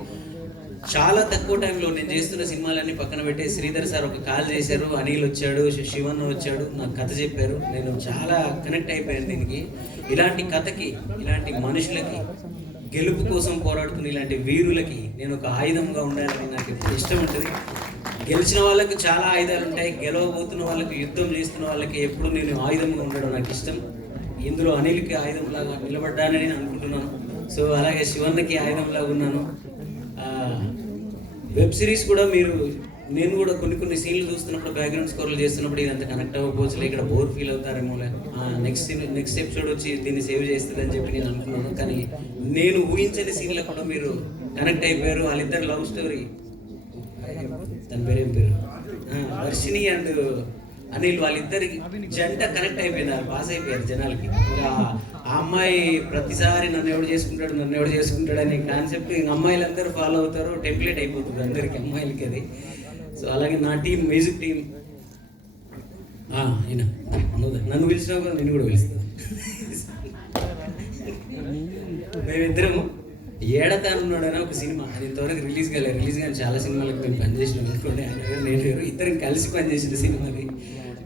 చాలా తక్కువ టైంలో నేను చేస్తున్న సినిమాలన్నీ పక్కన పెట్టే శ్రీధర్ సార్ ఒక కాల్ చేశారు, అనిల్ వచ్చాడు, శివన్న వచ్చాడు, నాకు కథ చెప్పారు. నేను చాలా కనెక్ట్ అయిపోయాను దీనికి. ఇలాంటి కథకి, ఇలాంటి మనుషులకి, గెలుపు కోసం పోరాడుతున్న ఇలాంటి వీరులకి నేను ఒక ఆయుధంగా ఉండాలని నాకు ఎప్పుడు ఇష్టం ఉంటుంది. గెలిచిన వాళ్ళకి చాలా ఆయుధాలు ఉంటాయి, గెలవబోతున్న వాళ్ళకి, యుద్ధం చేస్తున్న వాళ్ళకి ఎప్పుడు నేను ఆయుధంగా ఉండడం నాకు ఇష్టం. ఇందులో అనిల్కి ఆయుధంలాగా నిలబడ్డానని నేను అనుకుంటున్నాను. సో అలాగే శివన్నకి ఆయుధంలాగా ఉన్నాను. వెబ్ సిరీస్ కూడా నేను కూడా కొన్ని సీన్లు చూస్తున్నప్పుడు, బ్యాక్గ్రౌండ్ స్కోర్లు చేస్తున్నప్పుడు ఇదంతా కనెక్ట్ అవ్వకపోవచ్చు, ఇక్కడ బోర్ ఫీల్ అవుతారేమో, నెక్స్ట్ ఎపిసోడ్ వచ్చి దీన్ని సేవ్ చేస్తుందని చెప్పి నేను అనుకున్నాను. కానీ నేను ఊహించని సీన్లో కూడా మీరు కనెక్ట్ అయిపోయారు. వాళ్ళిద్దరు లవ్ స్టోరీ, తన పేరేం పేరు, వర్షిని అండ్ అనిల్, వాళ్ళిద్దరికి జంట కనెక్ట్ అయిపోయింది, వాళ్ళు పాస్ అయిపోయారు జనాలకి. ఆ అమ్మాయి ప్రతిసారి నన్ను ఎవడు చేసుకుంటాడు అనే కాన్సెప్ట్ అమ్మాయిలందరూ ఫాలో అవుతారు, టెంప్లెట్ అయిపోతుంది అందరికి అమ్మాయిలకి అది. సో అలాగే నా టీం, మ్యూజిక్ టీం, నన్ను పిలిచినా కూడా నేను కూడా పిలుస్తాను. మేమిద్దరము ఏడతానున్నాడని ఒక సినిమా, అది ఇంతవరకు రిలీజ్ కానీ చాలా సినిమాలకు మేము పనిచేసినాం అనుకోండి. ఆయన వేరు, నేను వేరు, ఇద్దరం కలిసి పనిచేసిన సినిమాది.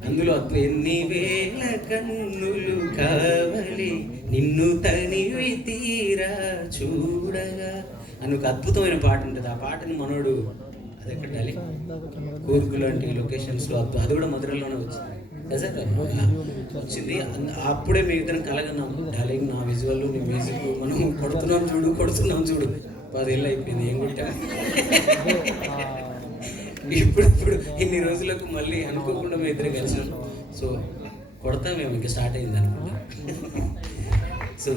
అందులో ఎన్ని వేల కన్నులు కావాలి నిన్ను తనివి తీరా చూడగా అని ఒక అద్భుతమైన పాట ఉంటుంది. ఆ పాటను మనోడు అదే కట్టాలి కూర్గు లాంటి లొకేషన్స్లో అది కూడా మధురలోనే వచ్చింది వచ్చింది. అప్పుడే మేము ఇద్దరం కలగన్నాం, డార్లింగ్ నా విజువల్ నీ మ్యూజిక్ మనం కొడుతున్నాం చూడు 10 ఏళ్ళు అయిపోయింది ఏం కొట్టా. ఇప్పుడు ఇన్ని రోజులకు మళ్ళీ అనుకోకుండా మేము ఇద్దరం కలిసినాం. సో కొడతా మేము ఇంకా స్టార్ట్ అయింది అనుకుంటా. సో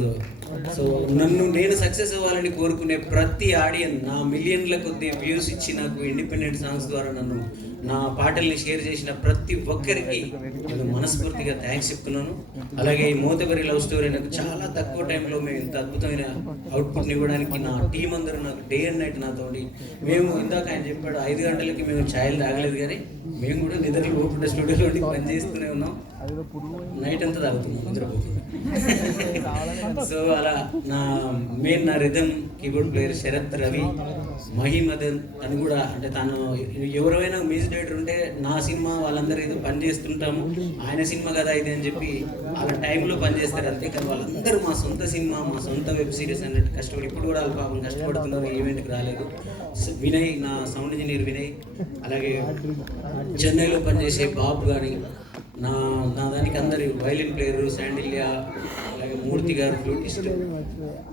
నేను సక్సెస్ అవ్వాలని కోరుకునే ప్రతి ఆడియన్, నా మిలియన్ల కొద్ది వ్యూస్ ఇచ్చి నాకు ఇండిపెండెంట్ సాంగ్స్ ద్వారా నన్ను నా పాటల్ని షేర్ చేసిన ప్రతి ఒక్కరికి నేను మనస్ఫూర్తిగా థ్యాంక్స్ చెప్తున్నాను. అలాగే ఈ మోతబరి లవ్ స్టోరీ నాకు చాలా తక్కువ టైంలో మేము ఇంత అద్భుతమైన అవుట్పుట్ని ఇవ్వడానికి నా టీం అందరూ నాకు డే అండ్ నైట్ నాతో. మేము ఇందాక ఆయన చెప్పాడు 5 గంటలకి మేము ఛాయలు తాగలేదు, కానీ మేము కూడా నిద్రలు పోకుండా స్టూడియోలో పని చేస్తూనే ఉన్నాం. నైట్ అంతా తాగుతున్నాం నిద్రపోకుండా. సో అలా నా rhythm keyboard player Sarath Ravi, మహిమదన్ తను కూడా, అంటే తను ఎవరైనా మ్యూజిక్ డైరెక్టర్ ఉంటే నా సినిమా వాళ్ళందరూ ఏదో పని చేస్తుంటాము, ఆయన సినిమా కదా ఇది అని చెప్పి వాళ్ళ టైంలో పనిచేస్తారు అంతే. కానీ వాళ్ళందరూ మా సొంత సినిమా, మా సొంత వెబ్ సిరీస్ అన్నట్టు కష్టపడి ఇప్పుడు కూడా వాళ్ళు పాపం కష్టపడుతున్నారు, ఈవెంట్కి రాలేదు. వినయ్, నా సౌండ్ ఇంజనీర్ వినయ్, అలాగే చెన్నైలో పనిచేసే బాబు కానీ, నా దానికి అందరి వైలిన్ ప్లేయరు శాండిల్యా, అలాగే మూర్తి గారు ఫ్లూటిస్ట్,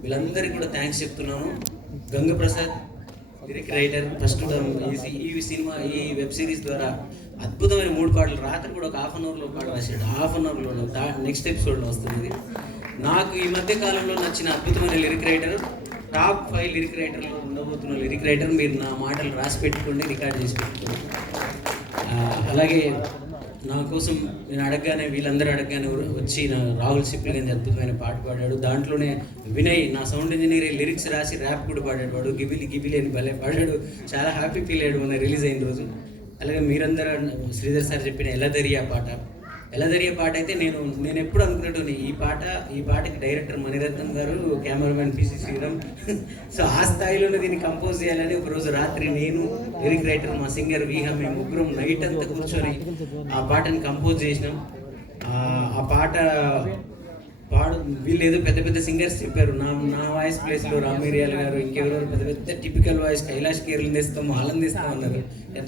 వీళ్ళందరికీ కూడా థ్యాంక్స్ చెప్తున్నాను. గంగప్రసాద్ లిరిక్ రైటర్, ఫస్ట్ ఈ సినిమా ఈ వెబ్ సిరీస్ ద్వారా అద్భుతమైన 3 పాటలు రాత్రి కూడా ఒక ½ అన్ అవర్లో పాట రాశాడు. ½ అన్ అవర్లో నెక్స్ట్ ఎపిసోడ్లో వస్తుంది. నాకు ఈ మధ్య కాలంలో నచ్చిన అద్భుతమైన లిరిక్ రైటర్, టాప్ 5 లిరిక్ రైటర్లో ఉండబోతున్న లిరిక్ రైటర్. మీరు నా మాటలు రాసి పెట్టుకోండి, రికార్డ్ చేసి పెట్టుకోండి. అలాగే నా కోసం నేను అడగగానే, వీళ్ళందరూ అడగగానే వచ్చి నా రాహుల్ సిప్లిగంజ్ అద్భుతమైన పాట పాడాడు. దాంట్లోనే వినయ్, నా సౌండ్ ఇంజనీర్, లిరిక్స్ రాసి ర్యాప్ కూడా పాడాడు. వాడు గిబిలి అని భలే పాడాడు. చాలా హ్యాపీ ఫీల్ అయ్యాడు మొన్న రిలీజ్ అయిన రోజు. అలాగే మీరందరూ శ్రీధర్ సార్ చెప్పిన ఎలదరియా పాట అయితే నేను ఎప్పుడు అనుకున్నట్టు ఈ పాటకి డైరెక్టర్ మణిరత్నం గారు, కెమెరామెన్ పిసి శ్రీరామ్. సో ఆ స్థాయిలోనే దీన్ని కంపోజ్ చేయాలని ఒకరోజు రాత్రి నేను, లిరిక్ రైటర్ మా సింగర్ వీహా, మేము ముగ్గురం నైట్ అంతా కూర్చొని ఆ పాటని కంపోజ్ చేసినాం. ఆ పాట వీళ్ళు ఏదో పెద్ద సింగర్స్ చెప్పారు, నా వాయిస్ ప్లేస్లో రామీరియాల గారు, ఇంకెవరెవరు పెద్ద టిపికల్ వాయిస్ కైలాష్ కేర్లను తెస్తాం, వాళ్ళని తెస్తాం అన్నారు.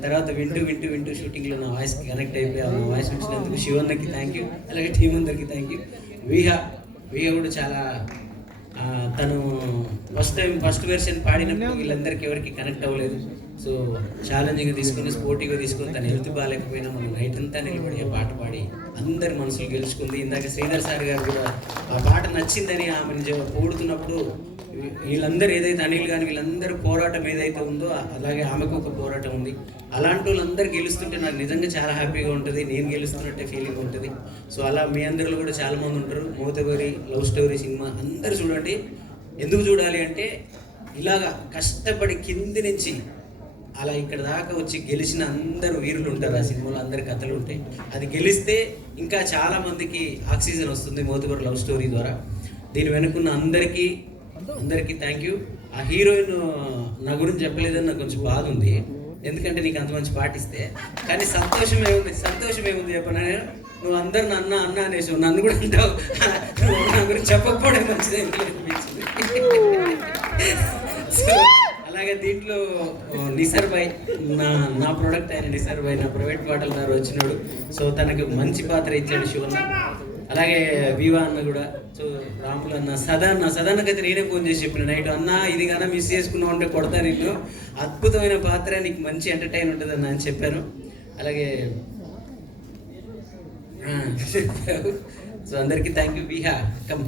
తర్వాత వింటూ షూటింగ్లో నా వాయిస్కి కనెక్ట్ అయిపోయి నా వాయిస్ వచ్చినందుకు శివన్నకి థ్యాంక్ యూ, అలాగే టీం అందరికి థ్యాంక్ యూ. వీహా కూడా చాలా తను ఫస్ట్ వెర్షన్ పాడినప్పుడు వీళ్ళందరికీ ఎవరికి కనెక్ట్ అవ్వలేదు. సో ఛాలెంజింగ్గా తీసుకొని, స్పోర్టివ్గా తీసుకొని, తను హెల్త్ బాగాలేకపోయినా మనం నైట్ అంతా నిలబడి ఆ పాట పాడి అందరి మనసులు గెలుచుకుంది. ఇందాక శ్రీధర్ సార్ గారు కూడా ఆ పాట నచ్చిందని ఆమెను పోడుతున్నప్పుడు వీళ్ళందరూ ఏదైతే అనిల్ కానీ వీళ్ళందరూ పోరాటం ఏదైతే ఉందో అలాగే ఆమెకు ఒక పోరాటం ఉంది. అలాంటి వాళ్ళందరూ గెలుస్తుంటే నాకు నిజంగా చాలా హ్యాపీగా ఉంటుంది, నేను గెలుస్తున్నట్టే ఫీలింగ్ ఉంటుంది. సో అలా మీ అందరిలో కూడా చాలామంది ఉంటారు. మోతబరి లవ్ స్టోరీ సినిమా అందరూ చూడండి. ఎందుకు చూడాలి అంటే ఇలాగా కష్టపడి కింది నుంచి అలా ఇక్కడ దాకా వచ్చి గెలిచిన అందరూ వీరులు ఉంటారు. ఆ సినిమాలో అందరి కథలు ఉంటాయి. అది గెలిస్తే ఇంకా చాలా మందికి ఆక్సిజన్ వస్తుంది మోతబరి లవ్ స్టోరీ ద్వారా. దీని వెనుకున్న అందరికీ థ్యాంక్ యూ. ఆ హీరోయిన్ నా గురించి చెప్పలేదని నాకు కొంచెం బాధ ఉంది, ఎందుకంటే నీకు అంత మంచి పాటిస్తే. కానీ సంతోషం ఏముంది చెప్పనా, నువ్వు అందరు అన్న అనేసి నన్ను కూడా అంటావు. నా గురించి చెప్పకపోవడం మంచిది అనిపించింది. సో అలాగే దీంట్లో నిసర్ భాయ్, నా ప్రోడక్ట్ అయిన నిసర్ భాయ్ నా ప్రైవేట్ పాటలు ద్వారా వచ్చినాడు. సో తనకు మంచి పాత్ర ఇచ్చాడు శివన్న. అలాగే వివా అన్న కూడా. సో రాములు అన్న, సదాన్నకైతే నేనే ఫోన్ చేసి చెప్పిన నైట్, అన్న ఇది కన్నా మిస్ చేసుకున్నావు అంటే కొడతా నిన్ను, అద్భుతమైన పాత్ర, నీకు మంచి ఎంటర్టైన్ ఉంటుంది అన్న అని చెప్పాను. అలాగే సో అందరికీ thank you. Viha come.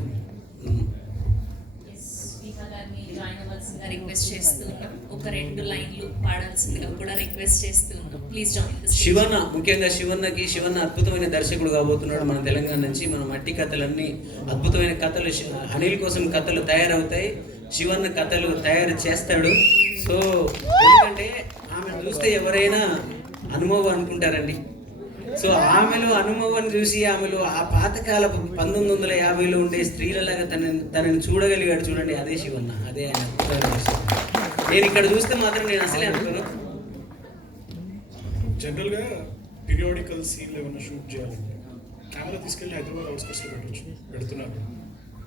Request చేస్తున్నాం, ఒక 2 లైన్లు పాడాల్సిందిగా కూడా రిక్వెస్ట్ చేస్తున్నాం. Please join. శివన్న, ముఖ్యంగా శివన్న అద్భుతమైన దర్శకుడు కాబోతున్నాడు మన తెలంగాణ నుంచి. మన మట్టి కథలన్నీ అద్భుతమైన కథలు, అనిల్ కోసం కథలు తయారవుతాయి, శివన్న కథలు తయారు చేస్తాడు. సో ఎందుకంటే ఆమె చూస్తే ఎవరైనా అనుభవం అనుకుంటారండి, సో ఆమెలో అనుభవాన్ని చూసి ఆమెలో ఆ పాతకాల 1950లో ఉండే స్త్రీలలాగా తనని చూడగలిగాడు చూడండి, అదే శివన్న, అదే ఆయన అద్భుతమైన విషయం. నేను ఇక్కడ చూస్తే మాత్రం నేను అసలే అనుకోను. జనరల్గా పీరియాడికల్ సీన్లు ఏమైనా షూట్ చేయాలంటే కెమెరా తీసుకెళ్ళి హైదరాబాద్ అవుట్స్కట్స్లో పెడుతున్నారు,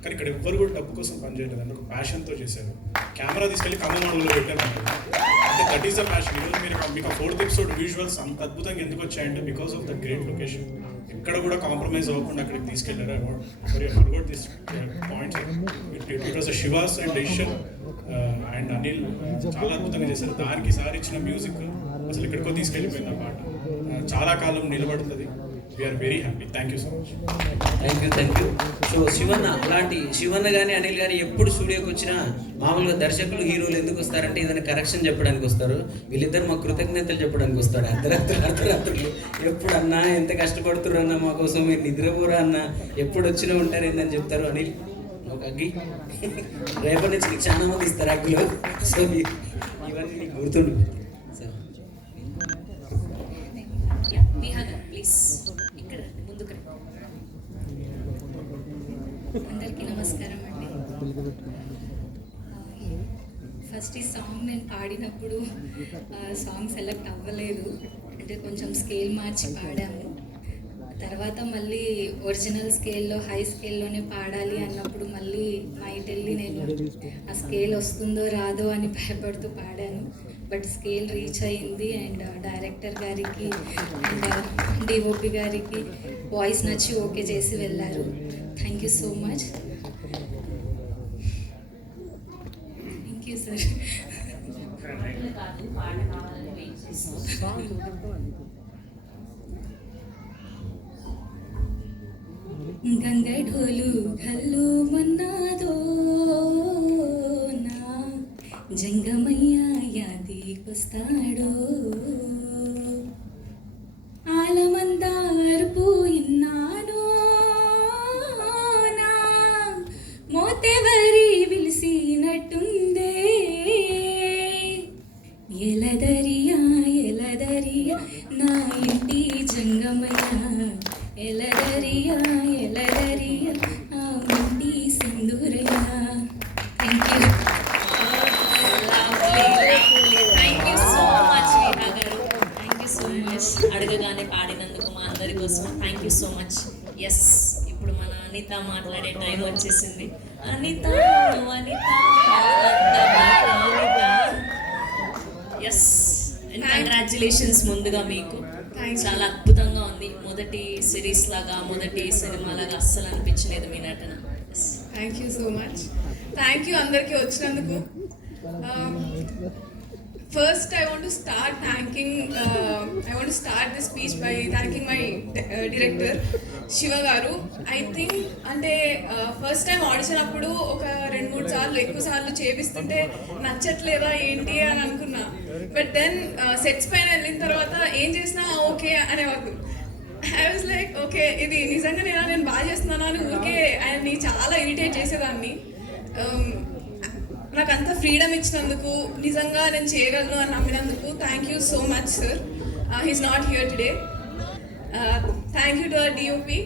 కానీ ఇక్కడ ఎవ్వరు కూడా డబ్బు కోసం పనిచేయలేదు అంటే ఒక ప్యాషన్తో చేశారు. కెమెరా తీసుకెళ్ళి కమ్మమడుగులో పెట్టారు అంటే దట్ ఈస్ ద ప్యాషన్. ఈరోజు మీకు ఆ 4th ఎపిసోడ్ విజువల్స్ అంత అద్భుతంగా ఎందుకు వచ్చాయంటే because of the great location. ఎక్కడ కూడా కాంప్రమైజ్ అవ్వకుండా అక్కడికి తీసుకెళ్లారు. It was she was and decision and Anil చాలా అద్భుతంగా చేశారు. దానికి సార్ ఇచ్చిన మ్యూజిక్ అసలు ఎక్కడికో తీసుకెళ్ళిపోయింది ఆ పాట. చాలా కాలం నిలబడుతుంది. We're very happy. Thank you so much. Thank you. So Shivanna, అలాంటి శివన్న కానీ అనిల్ కానీ ఎప్పుడు స్టూడియోకి వచ్చినా మామూలుగా దర్శకులు హీరోలు ఎందుకు వస్తారంటే ఏదైనా కరెక్షన్ చెప్పడానికి వస్తారు. వీళ్ళిద్దరు మా కృతజ్ఞతలు చెప్పడానికి వస్తారు. అర్ధరాత్రులు ఎప్పుడు అన్నా ఎంత కష్టపడుతున్నారు అన్న మా కోసం, మీరు నిద్రపోరా అన్న ఎప్పుడు వచ్చినా ఉంటారు ఏందని చెప్తారు. అనిల్ ఒక అగ్గి, రేపటి నుంచి నీకు చాలా మంది ఇస్తారు అగ్గిలో. సో ఇవన్నీ నీకు గుర్తుండిపోతాయి. ప్లీజ్ ఇక్కడ ముందుకు. అందరికీ నమస్కారం అండి. ఫస్ట్ ఈ సాంగ్ నేను పాడినప్పుడు సాంగ్ సెలెక్ట్ అవ్వలేదు, అంటే కొంచెం స్కేల్ మార్చి పాడాము. తర్వాత మళ్ళీ ఒరిజినల్ స్కేల్లో హై స్కేల్లోనే పాడాలి అన్నప్పుడు మళ్ళీ నైట్ వెళ్ళి నేను ఆ స్కేల్ వస్తుందో రాదో అని భయపడుతూ పాడాను. బట్ స్కేల్ రీచ్ అయింది. అండ్ డైరెక్టర్ గారికి అండ్ డిఓపి గారికి వాయిస్ నచ్చి ఓకే చేసి వెళ్ళారు. Thank you so much. Thank you sir. Ganga ఢోలు ఘల్లు మన్నాదో నా జంగమయ్య యాదికొస్తాడో, ఆలమందార్పు ఇన్నానో నా మోతెవరి విలిసినట్టుందే, ఎలదరియా ఎలదరియా నా ఇంటి జంగమయ్య, ఎలదరియా ఎలదరియా ఆ ఇంటి సింధూరయ్య. Thank you. అడగగానే పాడినందుకు మా అందరి కోసం thank you so much. Yes, ఇప్పుడు మన అనిత మాట్లాడే టైం వచ్చేసింది. అనిత ఎస్, అండ్ కంగ్రాచులేషన్స్ ముందుగా మీకు. చాలా అద్భుతంగా ఉంది. మొదటి సిరీస్ లాగా, మొదటి సినిమా లాగా అస్సలు అనిపించలేదు మీ నటన. Thank you so much. Thank you అందరికీ వచ్చినందుకు. First, I want to start this speech by thanking my director, Shiva Garu. I think అంటే ఫస్ట్ టైం ఆడిషన్ అప్పుడు ఒక 2-3 సార్లు ఎక్కువ సార్లు చేపిస్తుంటే నచ్చట్లేదా ఏంటి అని అనుకున్నా. బట్ దెన్ సెట్స్ పైన వెళ్ళిన తర్వాత ఏం చేసినా ఓకే అనేవారు. ఐ వాజ్ లైక్ ఓకే, ఇది నిజంగా నేను బాగా చేస్తున్నాను అని ఊరికే ఆయన్ని చాలా ఇరిటేట్ చేసేదాన్ని. నాకు అంత ఫ్రీడమ్ ఇచ్చినందుకు, నిజంగా నేను చేయగలను అని నమ్మినందుకు thank you so much sir. He's not here today. Thank you to our DOP.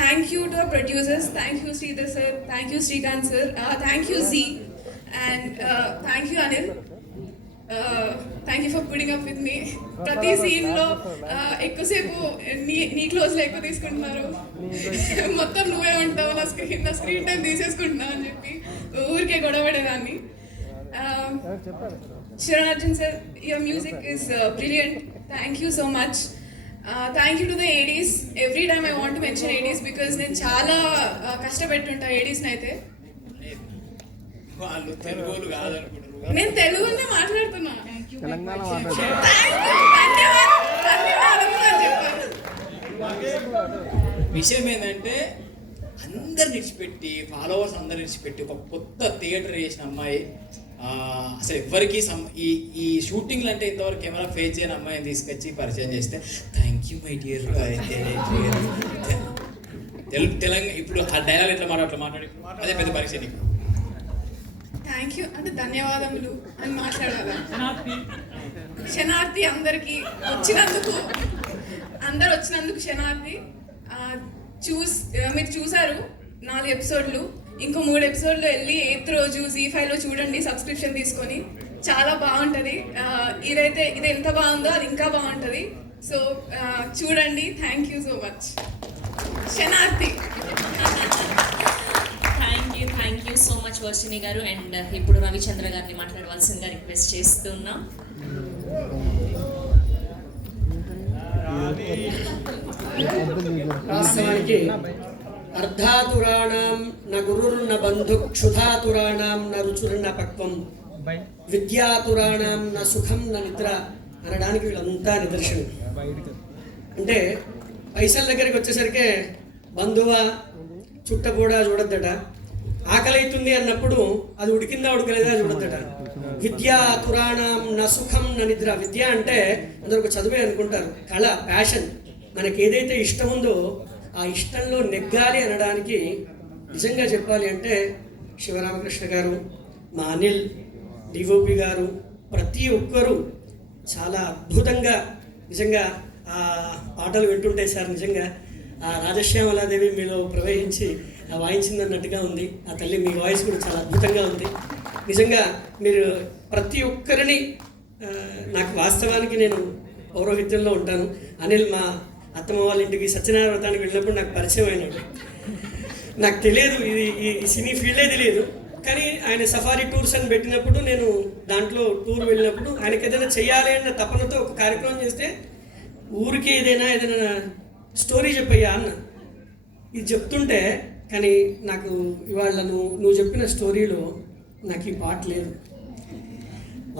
Thank you to our producers. Thank you Sridhar sir. Thank you Srikanth sir. Thank you Z. And thank you Anil. Thank you for putting up with me. ప్రతి సీన్లో ఎక్కువసేపు నీ క్లోజ్లో ఎక్కువ తీసుకుంటున్నారు, మొత్తం నువ్వే ఉంటావు, నా స్క్రీన్ టైం తీసేసుకుంటున్నావు అని చెప్పి ఊరికే గొడవపడేదాన్ని. Sharan Arjun sir, your music is brilliant. Thank you so much. Thank you to the ADs. Every time I want to mention ADs because నేను చాలా కష్టపెట్టుంటా ADస్ని. అయితే నేను తెలుగునే మాట్లాడుతున్నా. విషయం ఏంటంటే అందరు నిడిచిపెట్టి, ఫాలోవర్స్ అందరు నిడిచిపెట్టి ఒక కొత్త థియేటర్ చేసిన అమ్మాయి. అసలు ఎవరికి ఈ షూటింగ్లు అంటే ఇంతవరకు కెమెరా ఫేస్ చేయని అమ్మాయిని తీసుకొచ్చి పరిచయం చేస్తే thank you my dear. Telangana ఇప్పుడు ఆ డైలాగ్ ఎట్లా మాట్లాడి అదే పెద్ద పరీక్ష నీకు. Thank థ్యాంక్ యూ అంటే ధన్యవాదములు అని మాట్లాడాలా. శనార్థి అందరికి వచ్చినందుకు, అందరు వచ్చినందుకు శనార్థి. మీరు చూసారు 4 ఎపిసోడ్లు, ఇంకో 3 ఎపిసోడ్లు వెళ్ళి 8th రోజు ZEE5లో చూడండి సబ్స్క్రిప్షన్ తీసుకొని. చాలా బాగుంటుంది. ఇది ఎంత బాగుందో అది ఇంకా బాగుంటుంది. సో చూడండి. Thank you so much Sanarthi. Thank you so much Varshini గారు. అండ్ ఇప్పుడు రవిచంద్ర గారిని మాట్లాడవలసిందిగా రిక్వెస్ట్ చేస్తున్నాం. వాస్తవానికి అర్ధాతురాణం న గురుర్న బంధు క్షుధాతురాణం న రుచుర్న పక్వం విద్యాతురాణం న సుఖం న నిద్ర అనడానికి వీళ్ళంతా నిదర్శనం. అంటే పైసల దగ్గరికి వచ్చేసరికి బంధువా చుట్ట కూడా చూడొద్దట, ఆకలి అవుతుంది అన్నప్పుడు అది ఉడికిందా ఉడకలేదా చూడొద్దట. విద్యా తురాణం న సుఖం న నిద్ర. విద్య అంటే అందరూ ఒక చదువే అనుకుంటారు, కళ, ప్యాషన్. మనకి ఏదైతే ఇష్టం ఉందో ఆ ఇష్టంలో నెగ్గాలి అనడానికి నిజంగా చెప్పాలి అంటే శివరామకృష్ణ గారు, మా అనిల్, డిఓపి గారు, ప్రతి ఒక్కరూ చాలా అద్భుతంగా నిజంగా ఆ పాటలు వింటుంటే సార్ నిజంగా ఆ రాజశ్యామలాదేవి మీలో ప్రవహించి వాయించిందన్నట్టుగా ఉంది. ఆ తల్లి మీ వాయిస్ కూడా చాలా అద్భుతంగా ఉంది. నిజంగా మీరు ప్రతి ఒక్కరిని నాకు వాస్తవానికి నేను పౌరోహిత్యంలో ఉంటాను. అనిల్ మా అత్తమ్మ వాళ్ళ ఇంటికి సత్యనారాయణ వ్రతానికి వెళ్ళినప్పుడు నాకు పరిచయం అయినాడు. నాకు తెలియదు, ఇది ఈ సినీ ఫీల్డే తెలియదు. కానీ ఆయన సఫారీ టూర్స్ అని పెట్టినప్పుడు నేను దాంట్లో టూర్ వెళ్ళినప్పుడు ఆయనకి ఏదైనా చేయాలి అన్న తపనతో ఒక కార్యక్రమం చేస్తే ఊరికి ఏదైనా స్టోరీ చెప్పయ్యా అన్న. ఇది చెప్తుంటే కానీ నాకు ఇవాళ నువ్వు చెప్పిన స్టోరీలో నాకు ఈ పాట లేదు.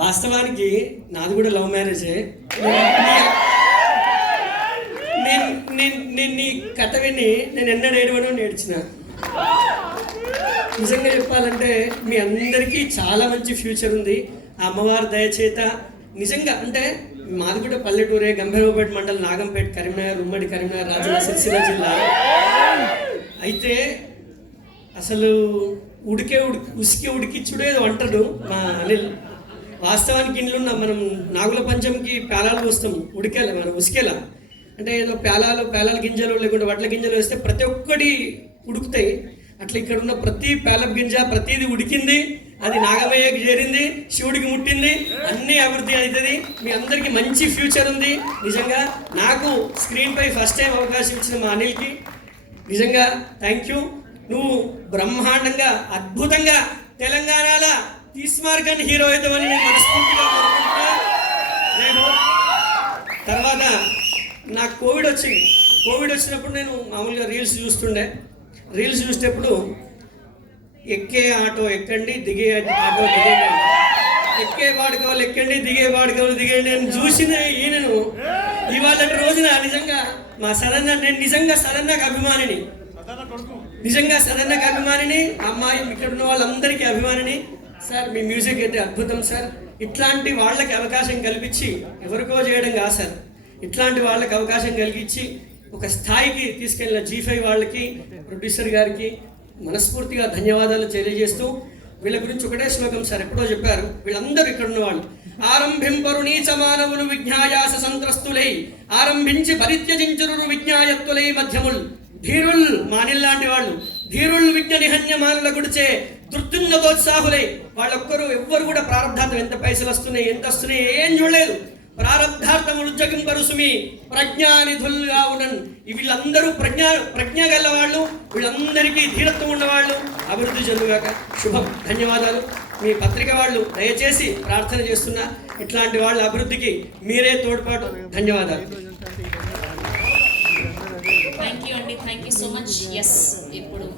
వాస్తవానికి నాది కూడా లవ్ మ్యారేజే. నేను నీ కథ విని నేను ఎన్నడూ ఏడవడం నేర్చిన. నిజంగా చెప్పాలంటే మీ అందరికీ చాలా మంచి ఫ్యూచర్ ఉంది. ఆ అమ్మవారి దయచేత నిజంగా అంటే మాది కూడా పల్లెటూరే, గంభీరపేట మండలం, నాగంపేట, కరీంనగర్, ఉమ్మడి కరీంనగర్, రాజన్న సిరిసిల్ల జిల్లా. అయితే అసలు ఉసికి ఉడికిచ్చుడేదో అంటాడు మా అనిల్. వాస్తవానికి ఇండ్లున్న మనం నాగుల పంచంకి పేలాలు పోస్తాం, ఉడికేలా మనం ఉసికేలా అంటే ఏదో పేలాల గింజలు లేకుంటే వడ్ల గింజలు వేస్తే ప్రతి ఒక్కటి ఉడుకుతాయి. అట్లా ఇక్కడ ఉన్న ప్రతి పేలపు గింజ ప్రతిదీ ఉడికింది, అది నాగమయ్యకి చేరింది, శివుడికి ముట్టింది, అన్నీ అభివృద్ధి అవుతుంది. మీ అందరికీ మంచి ఫ్యూచర్ ఉంది. నిజంగా నాకు స్క్రీన్పై ఫస్ట్ టైం అవకాశం ఇచ్చిన మా అనిల్కి నిజంగా థ్యాంక్ యూ. నువ్వు బ్రహ్మాండంగా అద్భుతంగా తెలంగాణలో తీస్మార్గన్ హీరో అవుతామని నేను మనస్ఫూర్తిగా కోరుకుంటున్నా. తర్వాత నాకు కోవిడ్ వచ్చినప్పుడు నేను మామూలుగా రీల్స్ చూసేటప్పుడు ఎక్కే ఆటో ఎక్కండి, దిగే ఆటో దిగండి, ఎక్కే వాడుకోవాలి ఎక్కండి, దిగే వాడుకోవాలి దిగండి అని చూసిన ఈయనను ఇవాళ రోజున నిజంగా మా సదన్న, నేను నిజంగా సదన్నకు అభిమానిని, అమ్మాయి ఇక్కడ ఉన్న వాళ్ళందరికీ అభిమానిని. సార్ మీ మ్యూజిక్ అయితే అద్భుతం సార్. ఇట్లాంటి వాళ్ళకి అవకాశం కల్పించి ఎవరికో చేయడం కాదు సార్, ఇట్లాంటి వాళ్ళకి అవకాశం కలిగించి ఒక స్థాయికి తీసుకెళ్ళిన ZEE5 వాళ్ళకి, ప్రొడ్యూసర్ గారికి మనస్ఫూర్తిగా ధన్యవాదాలు తెలియజేస్తూ, వీళ్ళ గురించి ఒకటే శ్లోకం సార్ ఎప్పుడో చెప్పారు. వీళ్ళందరూ ఇక్కడ ఉన్న వాళ్ళు ఆరంభింపరు నీచ మానవులు విజ్ఞాయాస సంత్రస్తులై, ఆరంభించి పరిత్యజించురు విజ్ఞాయత్తులై మధ్యముల్, ధీరుల్ మానిల్ లాంటి వాళ్ళు, ధీరుల్ విజ్ఞ నిహన్య మానుల గుడిచే దుర్తున్నతోత్సాహులై. వాళ్ళొక్కరు ఎవ్వరు కూడా ప్రారంధార్థం ఎంత పైసలు వస్తున్నాయి ఎంత వస్తున్నాయి ఏం చూడలేదు. ప్రారంధార్థములు జగింపరు సుమి ప్రజ్ఞానిధులుగా ఉన్నన్. వీళ్ళందరూ ప్రజ్ఞ గల వాళ్ళు, వీళ్ళందరికీ ధీరత్వం ఉన్నవాళ్ళు. అభివృద్ధి చెందుగాక. శుభం. ధన్యవాదాలు. మీ పత్రిక వాళ్ళు దయచేసి ప్రార్థన చేస్తున్నా, ఇట్లాంటి వాళ్ళ అభివృద్ధికి మీరే తోడ్పాటు. ధన్యవాదాలు. థ్యాంక్ యూ అండి, thank you so much. Yes, ఇప్పుడు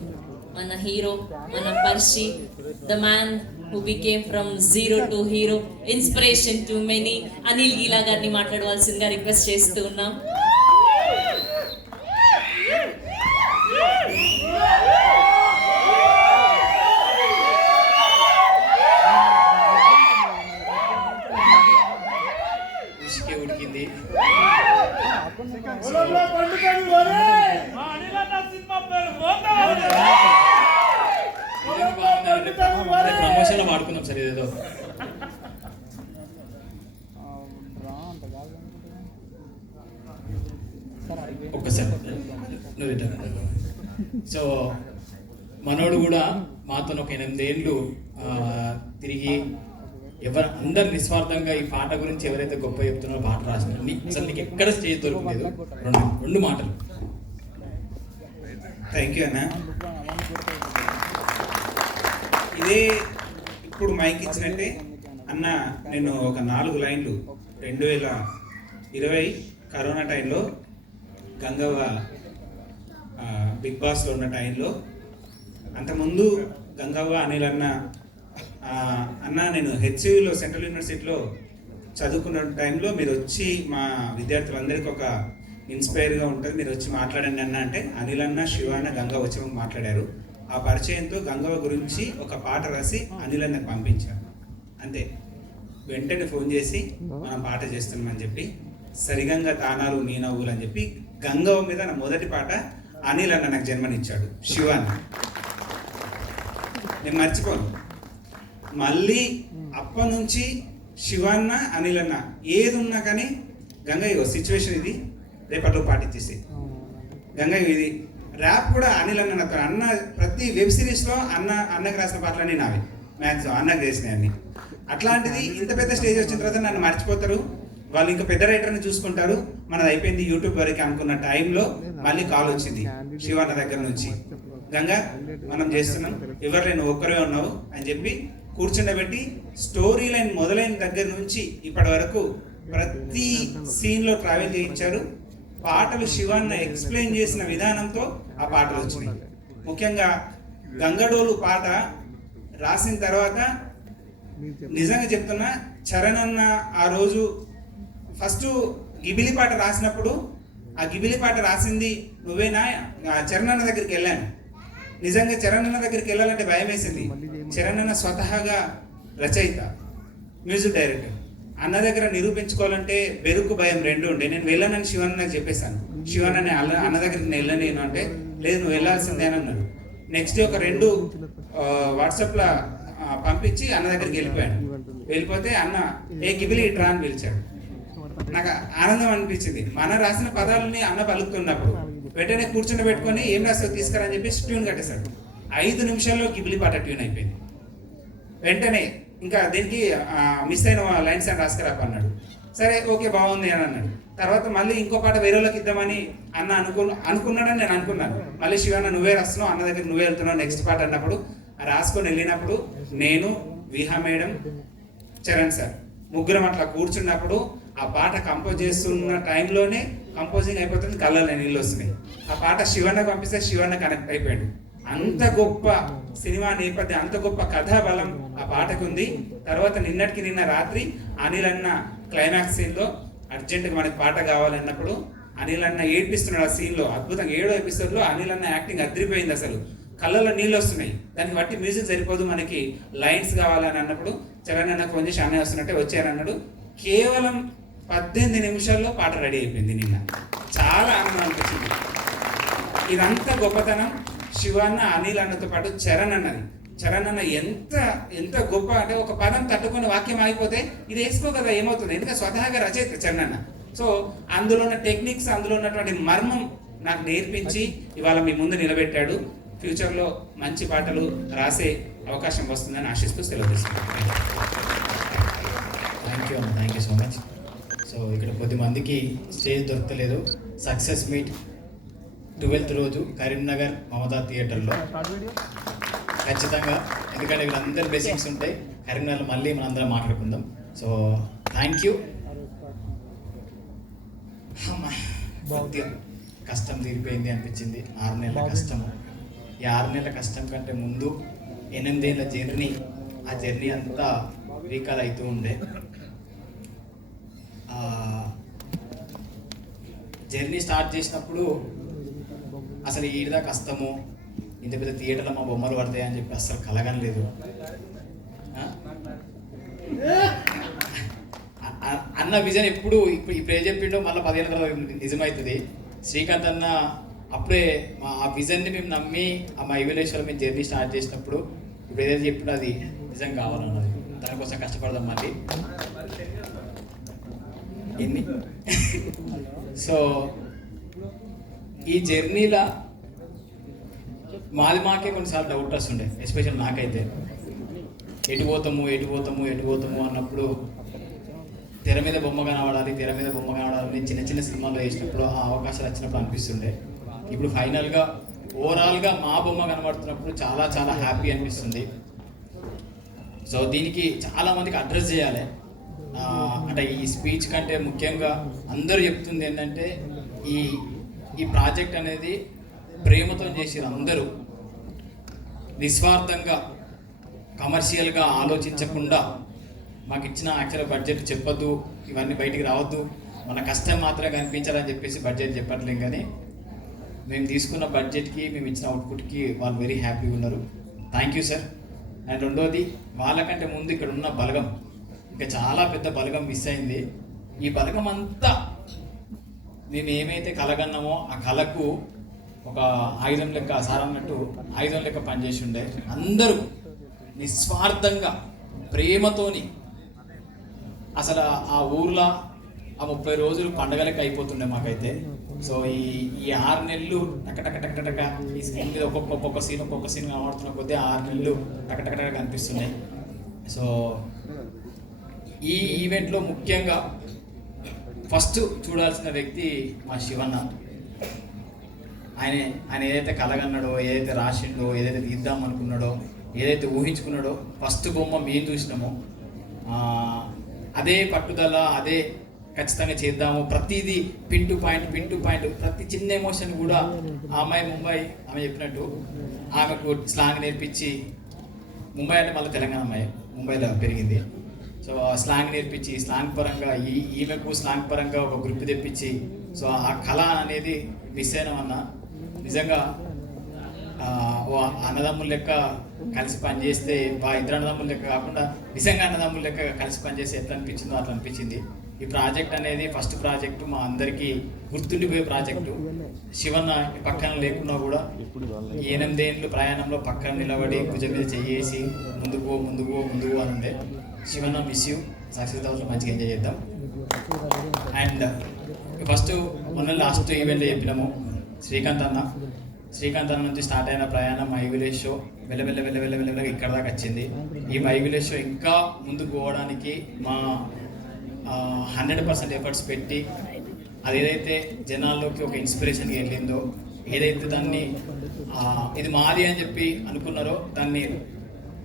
మన హీరో, మన పర్షి, the man who became from zero to hero, inspiration to many, Anil Geela గారిని మాట్లాడవలసిందిగా రిక్వెస్ట్ చేస్తూ ఉన్నాం. ఉడికింది ప్రమోషన్ ఆడుకుందాం సార్ ఏదో. ఒక్కసారి నువ్వు ఇట్లా. సో మనోడు కూడా మాతో ఒక 8 ఏళ్ళు తిరిగి అందరు నిస్వార్థంగా ఈ పాట గురించి ఎవరైతే గొప్ప చెప్తున్నారో పాట రాసినారు. అసలు నీకు ఎక్కడ స్టేజ్ దొరకలేదు. రెండు మాటలు. థ్యాంక్ యూ అన్న. ఇదే ఇప్పుడు మైక్ ఇచ్చినట్టే అన్న, నేను ఒక 4 లైన్లు 2020 కరోనా టైంలో గంగవ్వ బిగ్ బాస్లో ఉన్న టైంలో, అంతకుముందు గంగవ్వ అనిల్ అన్న నేను హెచ్సియులో సెంట్రల్ యూనివర్సిటీలో చదువుకున్న టైంలో మీరు వచ్చి మా విద్యార్థులందరికీ ఒక ఇన్స్పైర్గా ఉంటుంది, మీరు వచ్చి మాట్లాడండి అన్న అంటే అనిల్ అన్న, శివ అన్న, గంగవ్వ వచ్చి మాట్లాడారు. ఆ పరిచయంతో గంగవ్వ గురించి ఒక పాట రాసి అనిల్ అన్నకు పంపించాను. అంతే, వెంటనే ఫోన్ చేసి మనం పాట చేస్తున్నామని చెప్పి సరిగంగా తానాలు నీ నవ్వులు అని చెప్పి గంగవ్వ మీద నా మొదటి పాట అనిల్ అన్న నాకు జన్మనిచ్చాడు. శివ అన్న నేను మర్చిపోను. మళ్ళీ అప్పటి నుంచి శివన్న, అనిల్ అన్న ఏది ఉన్నా కానీ గంగయ్య సిచ్యువేషన్ ఇది, రేపట్లో పాటించేసి గంగయ్య ఇది. ర్యాప్ కూడా అనిల్ అన్న నాతో, అన్న ప్రతి వెబ్ సిరీస్లో అన్నకు రాసిన పాటలన్నీ నావి, మ్యాక్సిమం అన్నకు చేసినాయి అన్ని. అట్లాంటిది ఇంత పెద్ద స్టేజ్ వచ్చిన తర్వాత నన్ను మర్చిపోతారు, వాళ్ళు ఇంకా పెద్ద రైటర్ని చూసుకుంటారు, మనది అయిపోయింది యూట్యూబ్ వరకు అనుకున్న టైంలో మళ్ళీ కాల్ వచ్చింది శివన్న దగ్గర నుంచి, గంగా మనం చేస్తున్నాం, ఎవరు నువ్వు ఒక్కరే ఉన్నావు అని చెప్పి కూర్చుండబెట్టి స్టోరీ లైన్ మొదలైన దగ్గర నుంచి ఇప్పటి వరకు ప్రతి సీన్లో ట్రావెల్ చేయించారు. పాటలు శివన్న ఎక్స్ప్లెయిన్ చేసిన విధానంతో ఆ పాటలు వచ్చినాయి. ముఖ్యంగా గంగడోలు పాట రాసిన తర్వాత నిజంగా చెప్తున్నా, చరణ్ అన్న ఆ రోజు ఫస్ట్ గిబిలి పాట రాసినప్పుడు, ఆ గిబిలి పాట రాసింది నువ్వేనా, చరణ్ అన్న దగ్గరికి వెళ్ళాను. నిజంగా చరణ్ అన్న దగ్గరికి వెళ్ళాలంటే భయం వేసింది. చరణ్ అన్న స్వతహాగా రచయిత, మ్యూజిక్ డైరెక్టర్, అన్న దగ్గర నిరూపించుకోవాలంటే బెరుకు భయం రెండు ఉండే. నేను వెళ్ళానని శివన్న నాకు చెప్పేశాను. శివన్న అన్న దగ్గరికి నేను వెళ్ళలేను అంటే, లేదు నువ్వు వెళ్ళాల్సిందే అని అన్నాడు. నెక్స్ట్ ఒక 2 వాట్సాప్లో పంపించి అన్న దగ్గరికి వెళ్ళిపోయాను. వెళ్ళిపోతే అన్న ఏ గిబిలి ఇట్రా అని పిలిచాడు. నాకు ఆనందం అనిపించింది. మన రాసిన పదాలని అన్న పలుకుతున్నప్పుడు వెంటనే కూర్చుని పెట్టుకొని ఏం రాస్తావు తీసుకురా అని చెప్పి ట్యూన్ కట్టేశాడు. 5 నిమిషాల్లో గిబిలి పాట ట్యూన్ అయిపోయింది. వెంటనే ఇంకా దీనికి మిస్ అయిన లైన్స్ అని రాసుకురాప అన్నాడు. సరే ఓకే బాగుంది అని అన్నాడు. తర్వాత మళ్ళీ ఇంకో పాట వేరేలోకి ఇద్దామని అన్న అనుకున్నాడని నేను అనుకున్నాను. మళ్ళీ శివన్న నువ్వే రాస్తున్నావు, అన్న దగ్గర నువ్వే వెళ్తున్నావు నెక్స్ట్ పాట అన్నప్పుడు రాసుకొని వెళ్ళినప్పుడు నేను, విహా మేడం, చరణ్ సార్ ముగ్గురం అట్లా కూర్చున్నప్పుడు ఆ పాట కంపోజ్ చేస్తున్న టైంలోనే కంపోజింగ్ అయిపోతుంది, కళ్ళలో నీళ్ళు వస్తున్నాయి. ఆ పాట శివన్న పంపిస్తే శివన్న కనెక్ట్ అయిపోయాడు. అంత గొప్ప సినిమా నేపథ్యం, అంత గొప్ప కథా బలం ఆ పాటకు ఉంది. తర్వాత నిన్న రాత్రి అనిల్ అన్న క్లైమాక్స్ సీన్లో అర్జెంటుగా మనకి పాట కావాలన్నప్పుడు అనిల్ అన్న ఏడ్పిస్తున్నాడు ఆ సీన్లో. అద్భుతంగా 7వ ఎపిసోడ్లో అనిల్ అన్న యాక్టింగ్ అదిరిపోయింది. అసలు కళ్ళలో నీళ్ళు వస్తున్నాయి. దానికి బట్టి మ్యూజిక్ సరిపోదు, మనకి లైన్స్ కావాలని అన్నప్పుడు చరణ్ అన్న ఫోన్ చేసి అన్నయ్య వస్తున్నట్టే వచ్చారన్నాడు. కేవలం 18 నిమిషాల్లో పాట రెడీ అయిపోయింది. నిన్న చాలా ఆనందం అనిపించింది. ఇదంతా గొప్పతనం శివన్న, అనిల్ అన్నతో పాటు చరణ్ అన్నది. చరణ్ అన్న ఎంత గొప్ప అంటే, ఒక పదం తట్టుకొని వాక్యం ఆగిపోతే ఇది వేసుకో కదా ఏమవుతుంది, ఎందుకంటే స్వతహాగా రచయిత చరణ్ అన్న. సో అందులో ఉన్న టెక్నిక్స్, అందులో ఉన్నటువంటి మర్మం నాకు నేర్పించి ఇవాళ మీ ముందు నిలబెట్టాడు. ఫ్యూచర్లో మంచి పాటలు రాసే అవకాశం వస్తుందని ఆశిస్తూ సెలవు తీసుకుంటాను. థ్యాంక్ యూ అన్న, thank you so much. So ఇక్కడ కొద్దిమందికి స్టేజ్ దొరకలేదు. సక్సెస్ మీట్ 12th రోజు కరీంనగర్ మమతా థియేటర్లో ఖచ్చితంగా, ఎందుకంటే వీళ్ళందరూ బ్లెస్సింగ్స్ ఉంటాయి. కరీంనగర్లో మళ్ళీ మనం అందరం మాట్లాడుకుందాం. So thank you. కష్టం తీరిపోయింది అనిపించింది. 6 నెలల కష్టం. ఈ 6 నెలల కష్టం కంటే ముందు 8 ఏళ్ళ జర్నీ, ఆ జర్నీ అంతా రీకాల్ అవుతూ ఉండే. జర్నీ స్టార్ట్ చేసినప్పుడు అసలు ఈడదా కష్టము, ఇంత పెద్ద థియేటర్లో మా బొమ్మలు పడతాయని చెప్పి అసలు కలగనలేదు. అన్న విజన్ ఇప్పుడు ఏం చెప్పిండో మళ్ళీ 10 ఏళ్ళ తర్వాత నిజమవుతుంది. శ్రీకాంత్ అన్న అప్పుడే ఆ విజన్ని మేము నమ్మి మా ఇవల్యూషన్లో మేము జర్నీ స్టార్ట్ చేసినప్పుడు ఇప్పుడు ఏదైతే చెప్పిండో అది నిజం కావాలన్నది. దానికోసం కష్టపడదాం మళ్ళీ ఎన్ని. సో ఈ జర్నీలో మాకే కొన్నిసార్లు డౌట్ వస్తుండే, ఎస్పెషల్ నాకైతే ఎటు పోతాము అన్నప్పుడు తెర మీద బొమ్మ కనబడాలని చిన్న చిన్న సినిమాల్లో వేసినప్పుడు ఆ అవకాశాలు వచ్చినప్పుడు అనిపిస్తుండే. ఇప్పుడు ఫైనల్గా ఓవరాల్గా మా బొమ్మ కనబడుతున్నప్పుడు చాలా చాలా హ్యాపీ అనిపిస్తుంది. సో దీనికి చాలామందికి అడ్రస్ చేయాలి. అంటే ఈ స్పీచ్ కంటే ముఖ్యంగా అందరూ చెప్తుంది ఏంటంటే ఈ ప్రాజెక్ట్ అనేది ప్రేమతో చేసిరు. అందరూ నిస్వార్థంగా కమర్షియల్గా ఆలోచించకుండా మాకు ఇచ్చిన యాక్చువల్ బడ్జెట్ చెప్పొద్దు, ఇవన్నీ బయటికి రావద్దు, మన కష్టం మాత్రమే కనిపించాలని చెప్పేసి బడ్జెట్ చెప్పట్లేం. కానీ మేము తీసుకున్న బడ్జెట్కి మేము ఇచ్చిన అవుట్పుట్కి వాళ్ళు వెరీ హ్యాపీగా ఉన్నారు. Thank you sir. అండ్ రెండోది, వాళ్ళకంటే ముందు ఇక్కడ ఉన్న బలగం, ఇంకా చాలా పెద్ద బలగం మిస్ అయింది. ఈ బలగం అంతా మేము ఏమైతే కలగన్నామో ఆ కళకు ఒక ఆయుధం లెక్క, సార్ అన్నట్టు ఆయుధం లెక్క పనిచేసి ఉండే. అందరూ నిస్వార్థంగా ప్రేమతోని అసలు ఆ ఊర్లో ఆ 30 రోజులు పండగలకి అయిపోతుండే మాకైతే. సో ఈ 6 నెలలు టక ఈ స్క్రీన్ మీద ఒక్కొక్క సీన్ కనబడుతున్న కొద్దీ 6 నెలలు టక కనిపిస్తున్నాయి. సో ఈ ఈవెంట్లో ముఖ్యంగా ఫస్ట్ చూడాల్సిన వ్యక్తి మా శివన్న. ఆయన ఏదైతే కలగన్నాడో, ఏదైతే రాసిండో, ఏదైతే తీద్దాం అనుకున్నాడో, ఏదైతే ఊహించుకున్నాడో, ఫస్ట్ బొమ్మ మేము చూసినామో అదే పట్టుదల, అదే ఖచ్చితంగా చేద్దాము. ప్రతిదీ పిన్ టు పాయింట్ ప్రతి చిన్న ఎమోషన్ కూడా ఆ అమ్మాయి ముంబై ఆమె చెప్పినట్టు ఆమెకు స్లాంగ్ నేర్పించి, ముంబై అంటే మళ్ళీ తెలంగాణ అమ్మాయి, ముంబైలో పెరిగింది. సో స్లాంగ్ నేర్పించి, స్లాంగ్ పరంగా ఈమెకు స్లాంగ్ పరంగా ఒక గ్రూప్ తెప్పించి, సో ఆ కళ అనేది మిస్ అయినామన్న. నిజంగా అన్నదమ్ముల లెక్క కలిసి పనిచేస్తే, ఇద్దరు అన్నదమ్ముల లెక్క కాకుండా నిజంగా అన్నదమ్ముల లెక్క కలిసి పనిచేస్తే ఎట్లా అనిపించిందో అట్లా అనిపించింది. ఈ ప్రాజెక్ట్ అనేది ఫస్ట్ ప్రాజెక్టు, మా అందరికీ గుర్తుండిపోయే ప్రాజెక్టు. శివన్న పక్కన లేకున్నా కూడా 8 ఏళ్ళు ప్రయాణంలో పక్కన నిలబడి భుజం మీద చెయ్యేసి ముందుకు అని ఉండే. Shivanna miss you. సక్సెస్ హౌస్లో మంచిగా ఎంజాయ్ చేద్దాం. అండ్ ఫస్ట్ మొన్న లాస్ట్ ఈవెంట్లో చెప్పినాము, శ్రీకాంత్ అన్న నుంచి స్టార్ట్ అయిన ప్రయాణం మై విలేజ్ షో వెళ్ళ ఇక్కడ దాకా వచ్చింది. ఈ మై విలేజ్ షో ఇంకా ముందుకు పోవడానికి మా 100% ఎఫర్ట్స్ పెట్టి, అది ఏదైతే జనాల్లోకి ఒక ఇన్స్పిరేషన్కి వెళ్ళిందో, ఏదైతే దాన్ని ఇది మాది అని చెప్పి అనుకున్నారో దాన్ని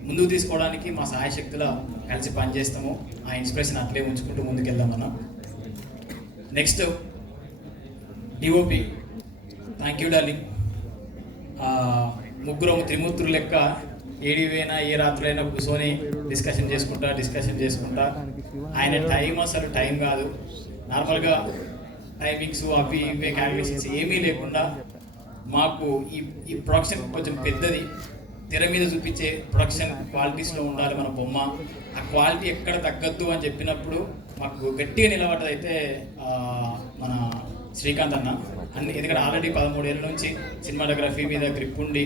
ముందుకు తీసుకోవడానికి మా సాయశక్తుల కలిసి పనిచేస్తాము. ఆ ఇన్స్పిరేషన్ అట్లే ఉంచుకుంటూ ముందుకెళ్దాం మనం. Next DOP, thank you darling. ముగ్గురు త్రిమూర్తులు లెక్క ఏడివైనా ఏ రాత్రులైనా కూర్చొని డిస్కషన్ చేసుకుంటా ఆయన అసలు టైం కాదు. నార్మల్గా టైమింగ్స్ అవి ఇవే క్యాలిక్యులేషన్స్ ఏమీ లేకుండా మాకు ఈ ప్రొడక్షన్ కొంచెం పెద్దది, తెర మీద చూపించే ప్రొడక్షన్ క్వాలిటీస్లో ఉండాలి మన బొమ్మ. ఆ క్వాలిటీ ఎక్కడ తగ్గద్దు అని చెప్పినప్పుడు మాకు గట్టిగా నిలబడ్డదైతే మన శ్రీకాంత్ అన్న. ఎందుకంటే ఆల్రెడీ 13 ఏళ్ళ నుంచి సినిమాటోగ్రఫీ మీద గ్రిప్ ఉండి,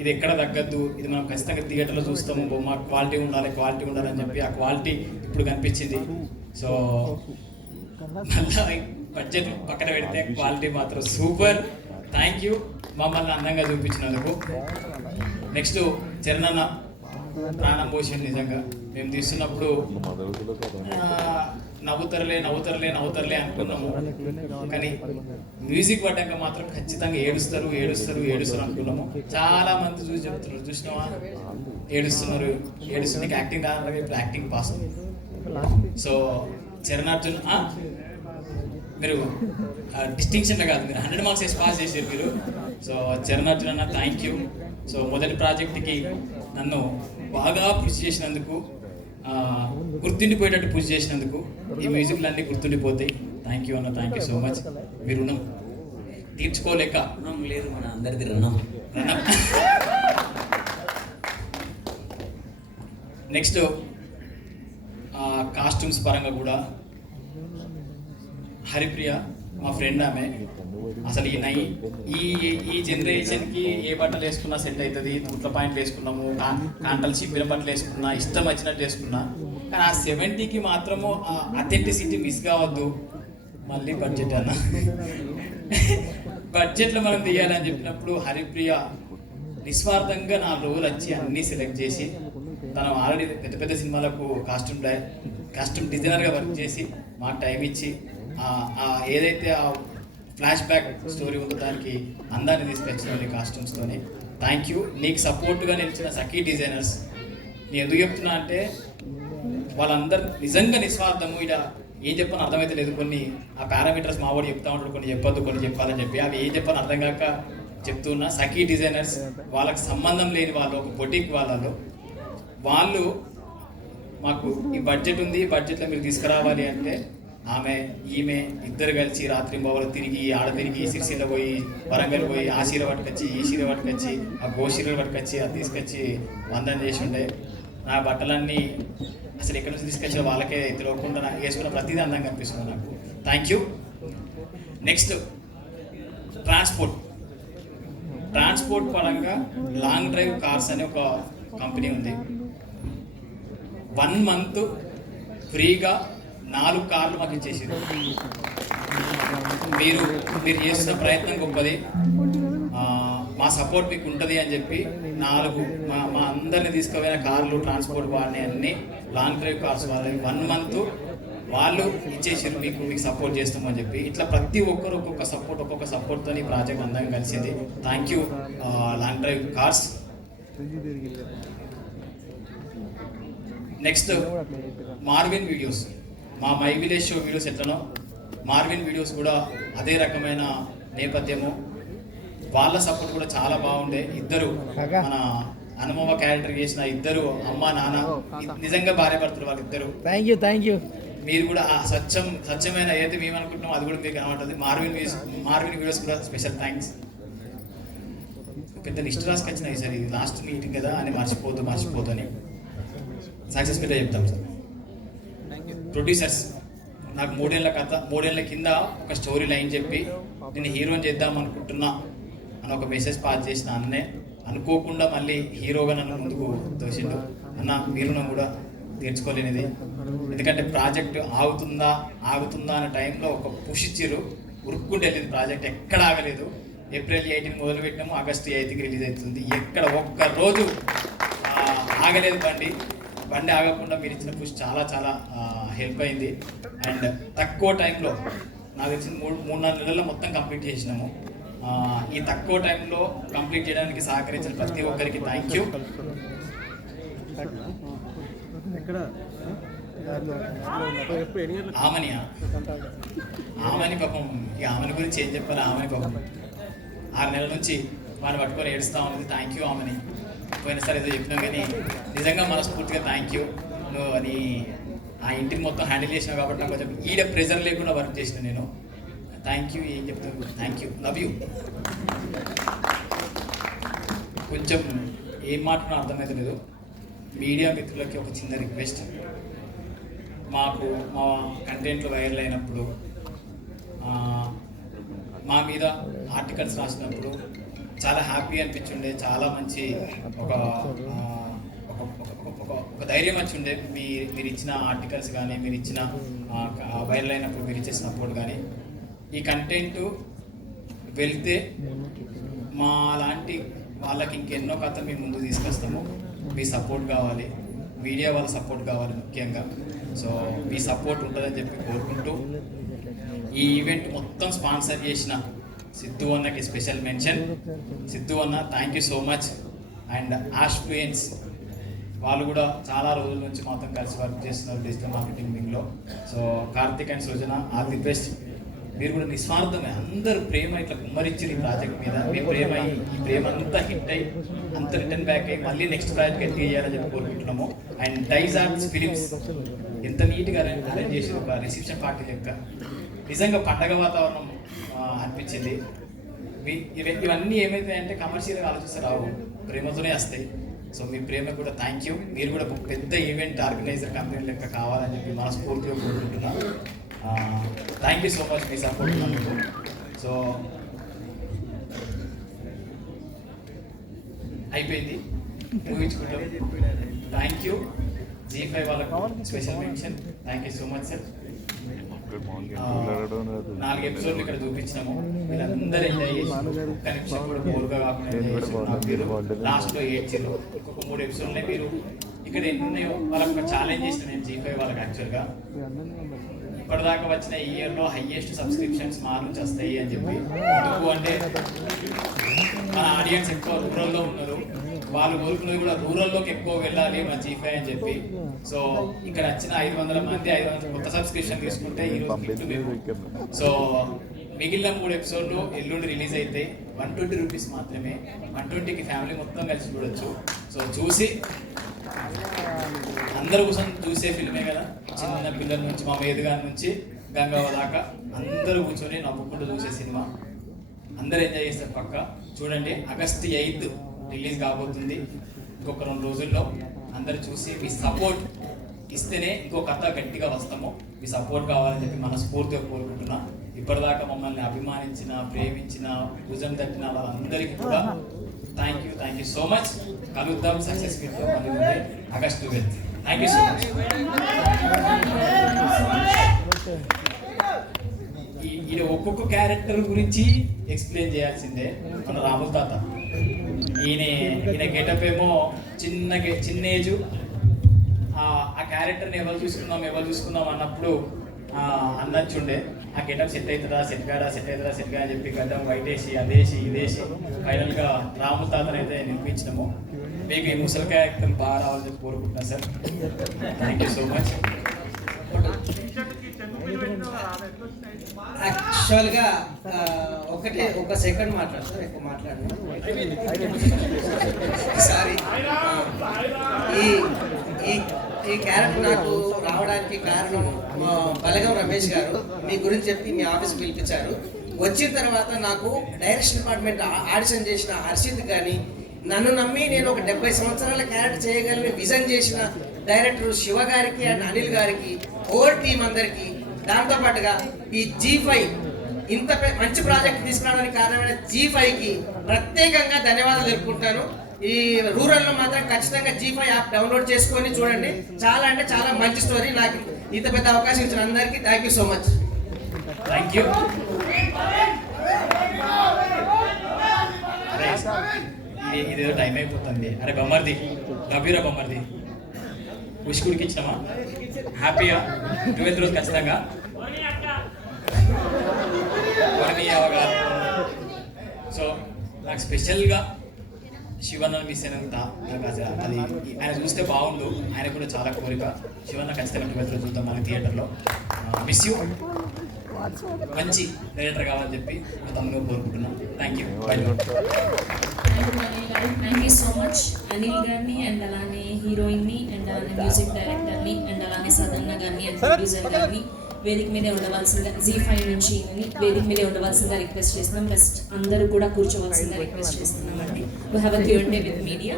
ఇది ఎక్కడ తగ్గద్దు, ఇది మనం ఖచ్చితంగా థియేటర్లో చూస్తాము, బొమ్మ క్వాలిటీ ఉండాలని చెప్పి ఆ క్వాలిటీ ఇప్పుడు కనిపించింది. సో మళ్ళీ బడ్జెట్ పక్కన పెడితే క్వాలిటీ మాత్రం సూపర్. థ్యాంక్ యూ మమ్మల్ని అందంగా చూపించినందుకు. నెక్స్ట్ చరణ్ అన్న ప్రాణం పోషన్. నిజంగా మేము తీస్తున్నప్పుడు నవ్వుతరలే అనుకున్నాము, కానీ మ్యూజిక్ పడ్డాక మాత్రం ఖచ్చితంగా ఏడుస్తారు అనుకున్నాము. చాలా మంది చూసి చెప్తున్నారు, చూసినావా ఏడుస్తున్నారు యాక్టింగ్ కాదు, ఇప్పుడు acting pass. So Charan Arjun మీరు డిస్టింక్షన్లో కాదు, మీరు 100 మార్క్స్ వేసి పాస్ చేసారు మీరు. సో చరణ్ అర్జున్ అన్న థ్యాంక్ యూ. సో మొదటి ప్రాజెక్ట్కి నన్ను బాగా పుష్ చేసినందుకు, గుర్తుండిపోయేటట్టు పుష్ చేసినందుకు, ఈ మ్యూజిక్లు అన్నీ గుర్తుండిపోతాయి. థ్యాంక్ యూ అన్న, థ్యాంక్ యూ సో మచ్. మీ రుణం తీర్చుకోలేక రుణం లేదు, మన అందరిది రుణం. నెక్స్ట్ కాస్ట్యూమ్స్ పరంగా కూడా హరిప్రియ మా ఫ్రెండ్ ఆమె. అసలు ఈ జనరేషన్కి ఏ బట్టలు వేసుకున్నా సెట్ అవుతుంది. తూట్ల పాయింట్లు వేసుకున్నాము, కాంటలు చిప్పిన బట్టలు వేసుకున్నా, ఇష్టం వచ్చినట్టు వేసుకున్నా. కానీ ఆ 70కి మాత్రము ఆ అథెంటిసిటీ మిస్ కావద్దు. మళ్ళీ బడ్జెట్ అన్న బడ్జెట్లో మనం తీయాలని చెప్పినప్పుడు హరిప్రియ నిస్వార్థంగా 4 రోజులు వచ్చి అన్నీ సెలెక్ట్ చేసి తను ఆల్రెడీ పెద్ద పెద్ద సినిమాలకు కాస్ట్యూమ్ డిజైనర్గా వర్క్ చేసి మాకు టైం ఇచ్చి ఏదైతే ఆ ఫ్లాష్ బ్యాక్ స్టోరీ ఉందో దానికి అందాన్ని తీసుకొచ్చిన కాస్ట్యూమ్స్తోని. Thank you. నీకు సపోర్ట్గా నిలిచిన సఖీ డిజైనర్స్. నేను ఎందుకు చెప్తున్నా అంటే వాళ్ళందరూ నిజంగా నిస్వార్థము. ఇలా ఏం చెప్పని అర్థమైతే లేదు. కొన్ని ఆ పారామీటర్స్ మావాడు చెప్తా ఉంటాడు, కొన్ని చెప్పొద్దు, కొన్ని చెప్పాలని చెప్పి అవి ఏం చెప్పని అర్థం కాక చెప్తున్నా. సఖీ డిజైనర్స్ వాళ్ళకి సంబంధం లేని వాళ్ళు, ఒక బొటిక్ వాళ్ళు మాకు ఈ బడ్జెట్ ఉంది, బడ్జెట్లో మీరు తీసుకురావాలి అంటే ఈమె ఇద్దరు కలిసి రాత్రి బొవలు తిరిగి ఆడ తిరిగి సిరిసిల్ల పోయి వరంగల్ పోయి ఆ చీర పట్టుకొచ్చి ఈ చీర పట్టుకొచ్చి ఆ గోచీరలు పట్టుకొచ్చి అది తీసుకొచ్చి వందన చేసి ఉండే. నా బట్టలన్నీ అసలు ఎక్కడి నుంచి తీసుకొచ్చా వాళ్ళకే తెలియకుండా వేసుకున్న ప్రతిదీ అందంగా కనిపిస్తుంది నాకు. Thank you. నెక్స్ట్ ట్రాన్స్పోర్ట్ పరంగా లాంగ్ డ్రైవ్ కార్స్ అనే ఒక కంపెనీ ఉంది. 1 మంత్ ఫ్రీగా 4 కార్లు మాకు ఇచ్చేసారు. మీరు చేస్తున్న ప్రయత్నం గొప్పది. మా సపోర్ట్ మీకు ఉంటుంది అని చెప్పి 4 మా అందరిని తీసుకుపోయిన కార్లు, ట్రాన్స్పోర్ట్ వాళ్ళని అన్ని లాంగ్ డ్రైవ్ కార్స్ వాళ్ళని 1 మంత్ వాళ్ళు ఇచ్చేసారు. మీకు సపోర్ట్ చేస్తామని చెప్పి. ఇట్లా ప్రతి ఒక్కరు ఒక్కొక్క సపోర్ట్తో ఈ ప్రాజెక్ట్ అందంగా కలిసింది. Thank you long drive cars. Next Marvin videos. మా మై విలేజ్ షో వీడియోస్ ఎట్లనో మార్విన్ వీడియోస్ కూడా అదే రకమైన నేపథ్యము. వాళ్ళ సపోర్ట్ కూడా చాలా బాగుండే. ఇద్దరు మన అనుభవ క్యారెక్టర్ చేసిన ఇద్దరు అమ్మ నాన్న నిజంగా భార్యాభర్తలు వాళ్ళిద్దరు. Thank you. మీరు కూడా ఆ స్వచ్ఛమైన ఏదైతే మేము అనుకుంటున్నాం అది కూడా మీకు కనబడుతుంది. మార్విన్ వీడియోస్ కూడా స్పెషల్ థ్యాంక్స్. పెద్ద లిస్ట్ రాసుకొచ్చిన ఈసారి లాస్ట్ మీటింగ్ కదా అని మర్చిపోతని సక్సెస్ మీద చెప్తాం సార్. ప్రొడ్యూసర్స్ నాకు 3 ఏళ్ళ కింద ఒక స్టోరీ లైన్ చెప్పి నేను హీరోని చేద్దాం అనుకుంటున్నా అని ఒక మెసేజ్ పాస్ చేసిన అన్నే అనుకోకుండా మళ్ళీ హీరోగా నన్ను ముందుకు తోసిండు. అన్న మీరు కూడా తీర్చుకోలేనిది. ఎందుకంటే ప్రాజెక్ట్ ఆగుతుందా అనే టైంలో ఒక పుష్ ఇచ్చిర్రు. ఉరుక్కుంటూ వెళ్ళింది ప్రాజెక్ట్, ఎక్కడ ఆగలేదు. ఏప్రిల్ 18 మొదలు పెట్టినాము, ఆగస్టు 8కి రిలీజ్ అవుతుంది. ఎక్కడ ఒక్క రోజు ఆగలేదు బండి ఆగకుండా మీరు ఇచ్చిన పుష్ చాలా హెల్ప్ అయింది. అండ్ తక్కువ టైంలో నాకు తెలిసిన 3-4 నెలల్లో మొత్తం కంప్లీట్ చేసినాము. ఈ తక్కువ టైంలో కంప్లీట్ చేయడానికి సహకరించిన ప్రతి ఒక్కరికి థ్యాంక్ యూ. ఆమెని పాపం ఆమెని గురించి ఏం చెప్పాలి. ఆమెని పాపం 6 నెలల నుంచి వాడిని పట్టుకొని ఏడుస్తూ ఉన్నది. థ్యాంక్ యూ ఆమెని. పోయినసారి ఏదో చెప్పినాం కానీ నిజంగా మనస్ఫూర్తిగా థ్యాంక్ యూ. నువ్వు అని ఆ ఇంటిని మొత్తం హ్యాండిల్ చేసినావు కాబట్టి నాకు కొంచెం ఈడ ప్రెజర్ లేకుండా వర్క్ చేసిన నేను. Thank you. ఏం చెప్తాను, థ్యాంక్ యూ, లవ్ యూ. కొంచెం ఏం మాట్లాడినా అర్థమైతే లేదు. మీడియా మిత్రులకి ఒక చిన్న రిక్వెస్ట్. మా కంటెంట్లు వైరల్ అయినప్పుడు మా మీద ఆర్టికల్స్ రాసినప్పుడు చాలా హ్యాపీ అనిపించుండే. చాలా మంచి ఒక ధైర్యం వచ్చి ఉండే. మీరు ఇచ్చిన ఆర్టికల్స్ కానీ, మీరు ఇచ్చిన వైరల్ అయినప్పుడు మీరు ఇచ్చే సపోర్ట్ కానీ. ఈ కంటెంట్ వెళ్తే మా లాంటి వాళ్ళకి ఇంకెన్నో కథలు మేము ముందు తీసుకొస్తాము. మీ సపోర్ట్ కావాలి, మీడియా వాళ్ళ సపోర్ట్ కావాలి ముఖ్యంగా. సో మీ సపోర్ట్ ఉంటుందని చెప్పి కోరుకుంటూ ఈ ఈవెంట్ మొత్తం స్పాన్సర్ చేసిన సిద్ధు అన్నకి స్పెషల్ మెన్షన్. సిద్ధు అన్న thank you so much. And ఆస్ప్లూయెన్స్ వాళ్ళు కూడా చాలా రోజుల నుంచి మాత్రం కలిసి వర్క్ చేస్తున్నారు డిజిటల్ మార్కెటింగ్ వింగ్లో. So Karthik and Srujana all the best. మీరు కూడా నిస్వార్థమే, అందరూ ప్రేమ ఇట్లా కుమ్మరించారు ఈ ప్రాజెక్ట్ మీద. మీ ప్రేమ ఈ ప్రేమ అంతా హిట్ అయ్యి అంత రిటర్న్ బ్యాక్ అయ్యి మళ్ళీ నెక్స్ట్ ప్రాజెక్ట్ ఎత్తి చేయాలని చెప్పి కోరుకుంటున్నాము. అండ్ డైజ్ ఆర్ట్స్ ఫిలిమ్స్ ఎంత నీట్గా అరేంజ్ చేసి ఒక రిసెప్షన్ పార్టీ లెక్క నిజంగా పండగ వాతావరణం అనిపించింది. ఇవన్నీ ఏమైతాయంటే కమర్షియల్గా ఆలోచిస్తే రావు, ప్రేమతోనే వస్తాయి. సో మీ ప్రేమ కూడా థ్యాంక్ యూ. మీరు కూడా ఒక పెద్ద ఈవెంట్ ఆర్గనైజర్ కంపెనీ లెక్క కావాలని చెప్పి మనస్ఫూర్తిగా కోరుకుంటున్నాను. Thank you so much me support ఉన్నందుకు. సో అయిపోయింది, ఊహించుకుంటాం. థ్యాంక్ యూ G5 వాళ్ళకు special mention. Thank you so much sir. 4 ఎపిసోడ్లు ఇక్కడ చూపించినాము, వీళ్ళందరూ ఎంజాయ్ చేసి ఒక్క నిమిషం కూడా బోర్గా కాకుండా ఎంజాయ్ చేసారు. నాకు మీరు లాస్ట్లో ఏడ్చారు. ఇంకొక 3 ఎపిసోడ్లే మీరు ఇక్కడ ఎన్ని ఉన్నాయో వాళ్ళకి ఒక ఛాలెంజ్ చేసిన నేను G5 వాళ్ళకి. యాక్చువల్గా ఇప్పటిదాకా వచ్చిన ఈ ఇయర్లో హైయెస్ట్ సబ్స్క్రిప్షన్స్ మా నుంచి వస్తాయి అని చెప్పి. ఎందుకు అంటే మన ఆడియన్స్ ఎక్కువ రూరల్లో ఉన్నారు, వాళ్ళు కోరుకున్నది కూడా రూరల్లోకి ఎక్కువ వెళ్ళాలి మన G5 అని చెప్పి. సో ఇక్కడ వచ్చిన 500 మంది 500 కొత్త సబ్స్క్రిప్షన్ తీసుకుంటే ఈరోజు గిఫ్ట్ మీకు. సో మిగిలిన 3 ఎపిసోడ్లు ఎల్లుండి రిలీజ్ అయితే 120 రూపీస్ మాత్రమే. 120కి ఫ్యామిలీ మొత్తం కలిసి చూడొచ్చు. సో చూసి అందరి కోసం చూసే ఫిల్మే కదా, చిన్న పిల్లల నుంచి మా మేధగారి నుంచి గంగవ్వ దాకా అందరూ కూర్చొని నవ్వుకుంటూ చూసే సినిమా. అందరూ ఎంజాయ్ చేస్తారు పక్క. చూడండి, August 8th రిలీజ్ కాబోతుంది. ఇంకొక 2 రోజుల్లో అందరూ చూసి మీ సపోర్ట్ ఇస్తేనే ఇంకో కథ గట్టిగా వస్తాము. మీ సపోర్ట్ కావాలని చెప్పి మనస్ఫూర్తిగా కోరుకుంటున్నా. ఇప్పటిదాకా మమ్మల్ని అభిమానించిన, ప్రేమించిన, భుజం తట్టిన వాళ్ళందరికీ కూడా థ్యాంక్ యూ సో మచ్. కలుద్దాం సక్సెస్ మీట్లో మళ్ళీ August 12th. Thank you so much. ఈయన ఒక్కొక్క క్యారెక్టర్ గురించి ఎక్స్ప్లెయిన్ చేయాల్సిందే. మన రాముల తాత ఈయన గెటప్ ఏమో చిన్న ఏజ్. ఆ క్యారెక్టర్ని ఎవరు చూసుకుందాం అన్నప్పుడు అన్నచ్చుండే ఆ గెటప్ సెట్ అవుతుందా సెట్ కాదా అని చెప్పి గడ్డం వైట్ వేసి అదేసి ఇదేసి ఫైనల్గా రాముల తాతను అయితే నిర్మించినాము. మీకు ఈ ముసలి క్యారెక్టర్ బాగా రావాలని కోరుకుంటున్నా sir. Thank you so much. యాక్చువల్గా ఒక సెకండ్ మాట్లాడతాను, ఎక్కువ మాట్లాడను. సారీ, ఈ క్యారెక్టర్ నాకు రావడానికి కారణం బలగం రమేష్ గారు మీ గురించి చెప్పి మీ ఆఫీస్కి పిలిపించారు. వచ్చిన తర్వాత నాకు డైరెక్షన్ డిపార్ట్మెంట్ ఆడిషన్ చేసిన హర్షిత్ కానీ, నన్ను నమ్మి నేను ఒక 70 సంవత్సరాల క్యారెక్టర్ చేయగలని విజన్ చేసిన డైరెక్టర్ శివ గారికి అండ్ అనిల్ గారికి, హోల్ టీం అందరికీ, దాంతోపాటుగా ఈ G5 ఇంత మంచి ప్రాజెక్ట్ తీసుకురావడానికి కారణమైన G5కి ప్రత్యేకంగా ధన్యవాదాలు తెలుపుకుంటాను. ఈ రూరల్లో మాత్రం ఖచ్చితంగా G5 యాప్ డౌన్లోడ్ చేసుకొని చూడండి. చాలా అంటే చాలా మంచి స్టోరీ. నాకు ఇంత పెద్ద అవకాశం ఇచ్చిన అందరికీ thank you so much. Thank you. ఇదేదో టైం అయిపోతుంది. అరే బొమ్మర్ది, గంభీర బొమ్మర్ది, పుష్కుడికి ఇచ్చినామా? హ్యాపీగా 12th రోజు ఖచ్చితంగా సో నాకు స్పెషల్గా శివన్న మిస్ అయినంత నాకు అది ఆయన చూస్తే బాగుండు. ఆయన కూడా చాలా కోరిక. శివన్న ఖచ్చితంగా 12th రోజు చూద్దాం మన థియేటర్లో. Miss you. మంచి డైరెక్టర్ కావాలని చెప్పి మా తమ్ముడు కోరుకుంటున్నాను. Thank you. Thank you so much Anil గారిని అండ్ అలానే హీరోయిన్ని అండ్ అలానే మ్యూజిక్ డైరెక్టర్ని అండ్ అలానే సదన్న గారిని అండ్ ప్రొడ్యూసర్ గారిని వేదిక మీదే ఉండవలసిందిగా G5 నుంచి వేదిక మీదే ఉండవలసిందిగా రిక్వెస్ట్ చేస్తున్నాం. ఫస్ట్ అందరూ కూడా కూర్చోవలసిందిగా రిక్వెస్ట్ చేస్తున్నామండి. We have a Q&A with media.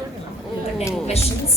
10 questions.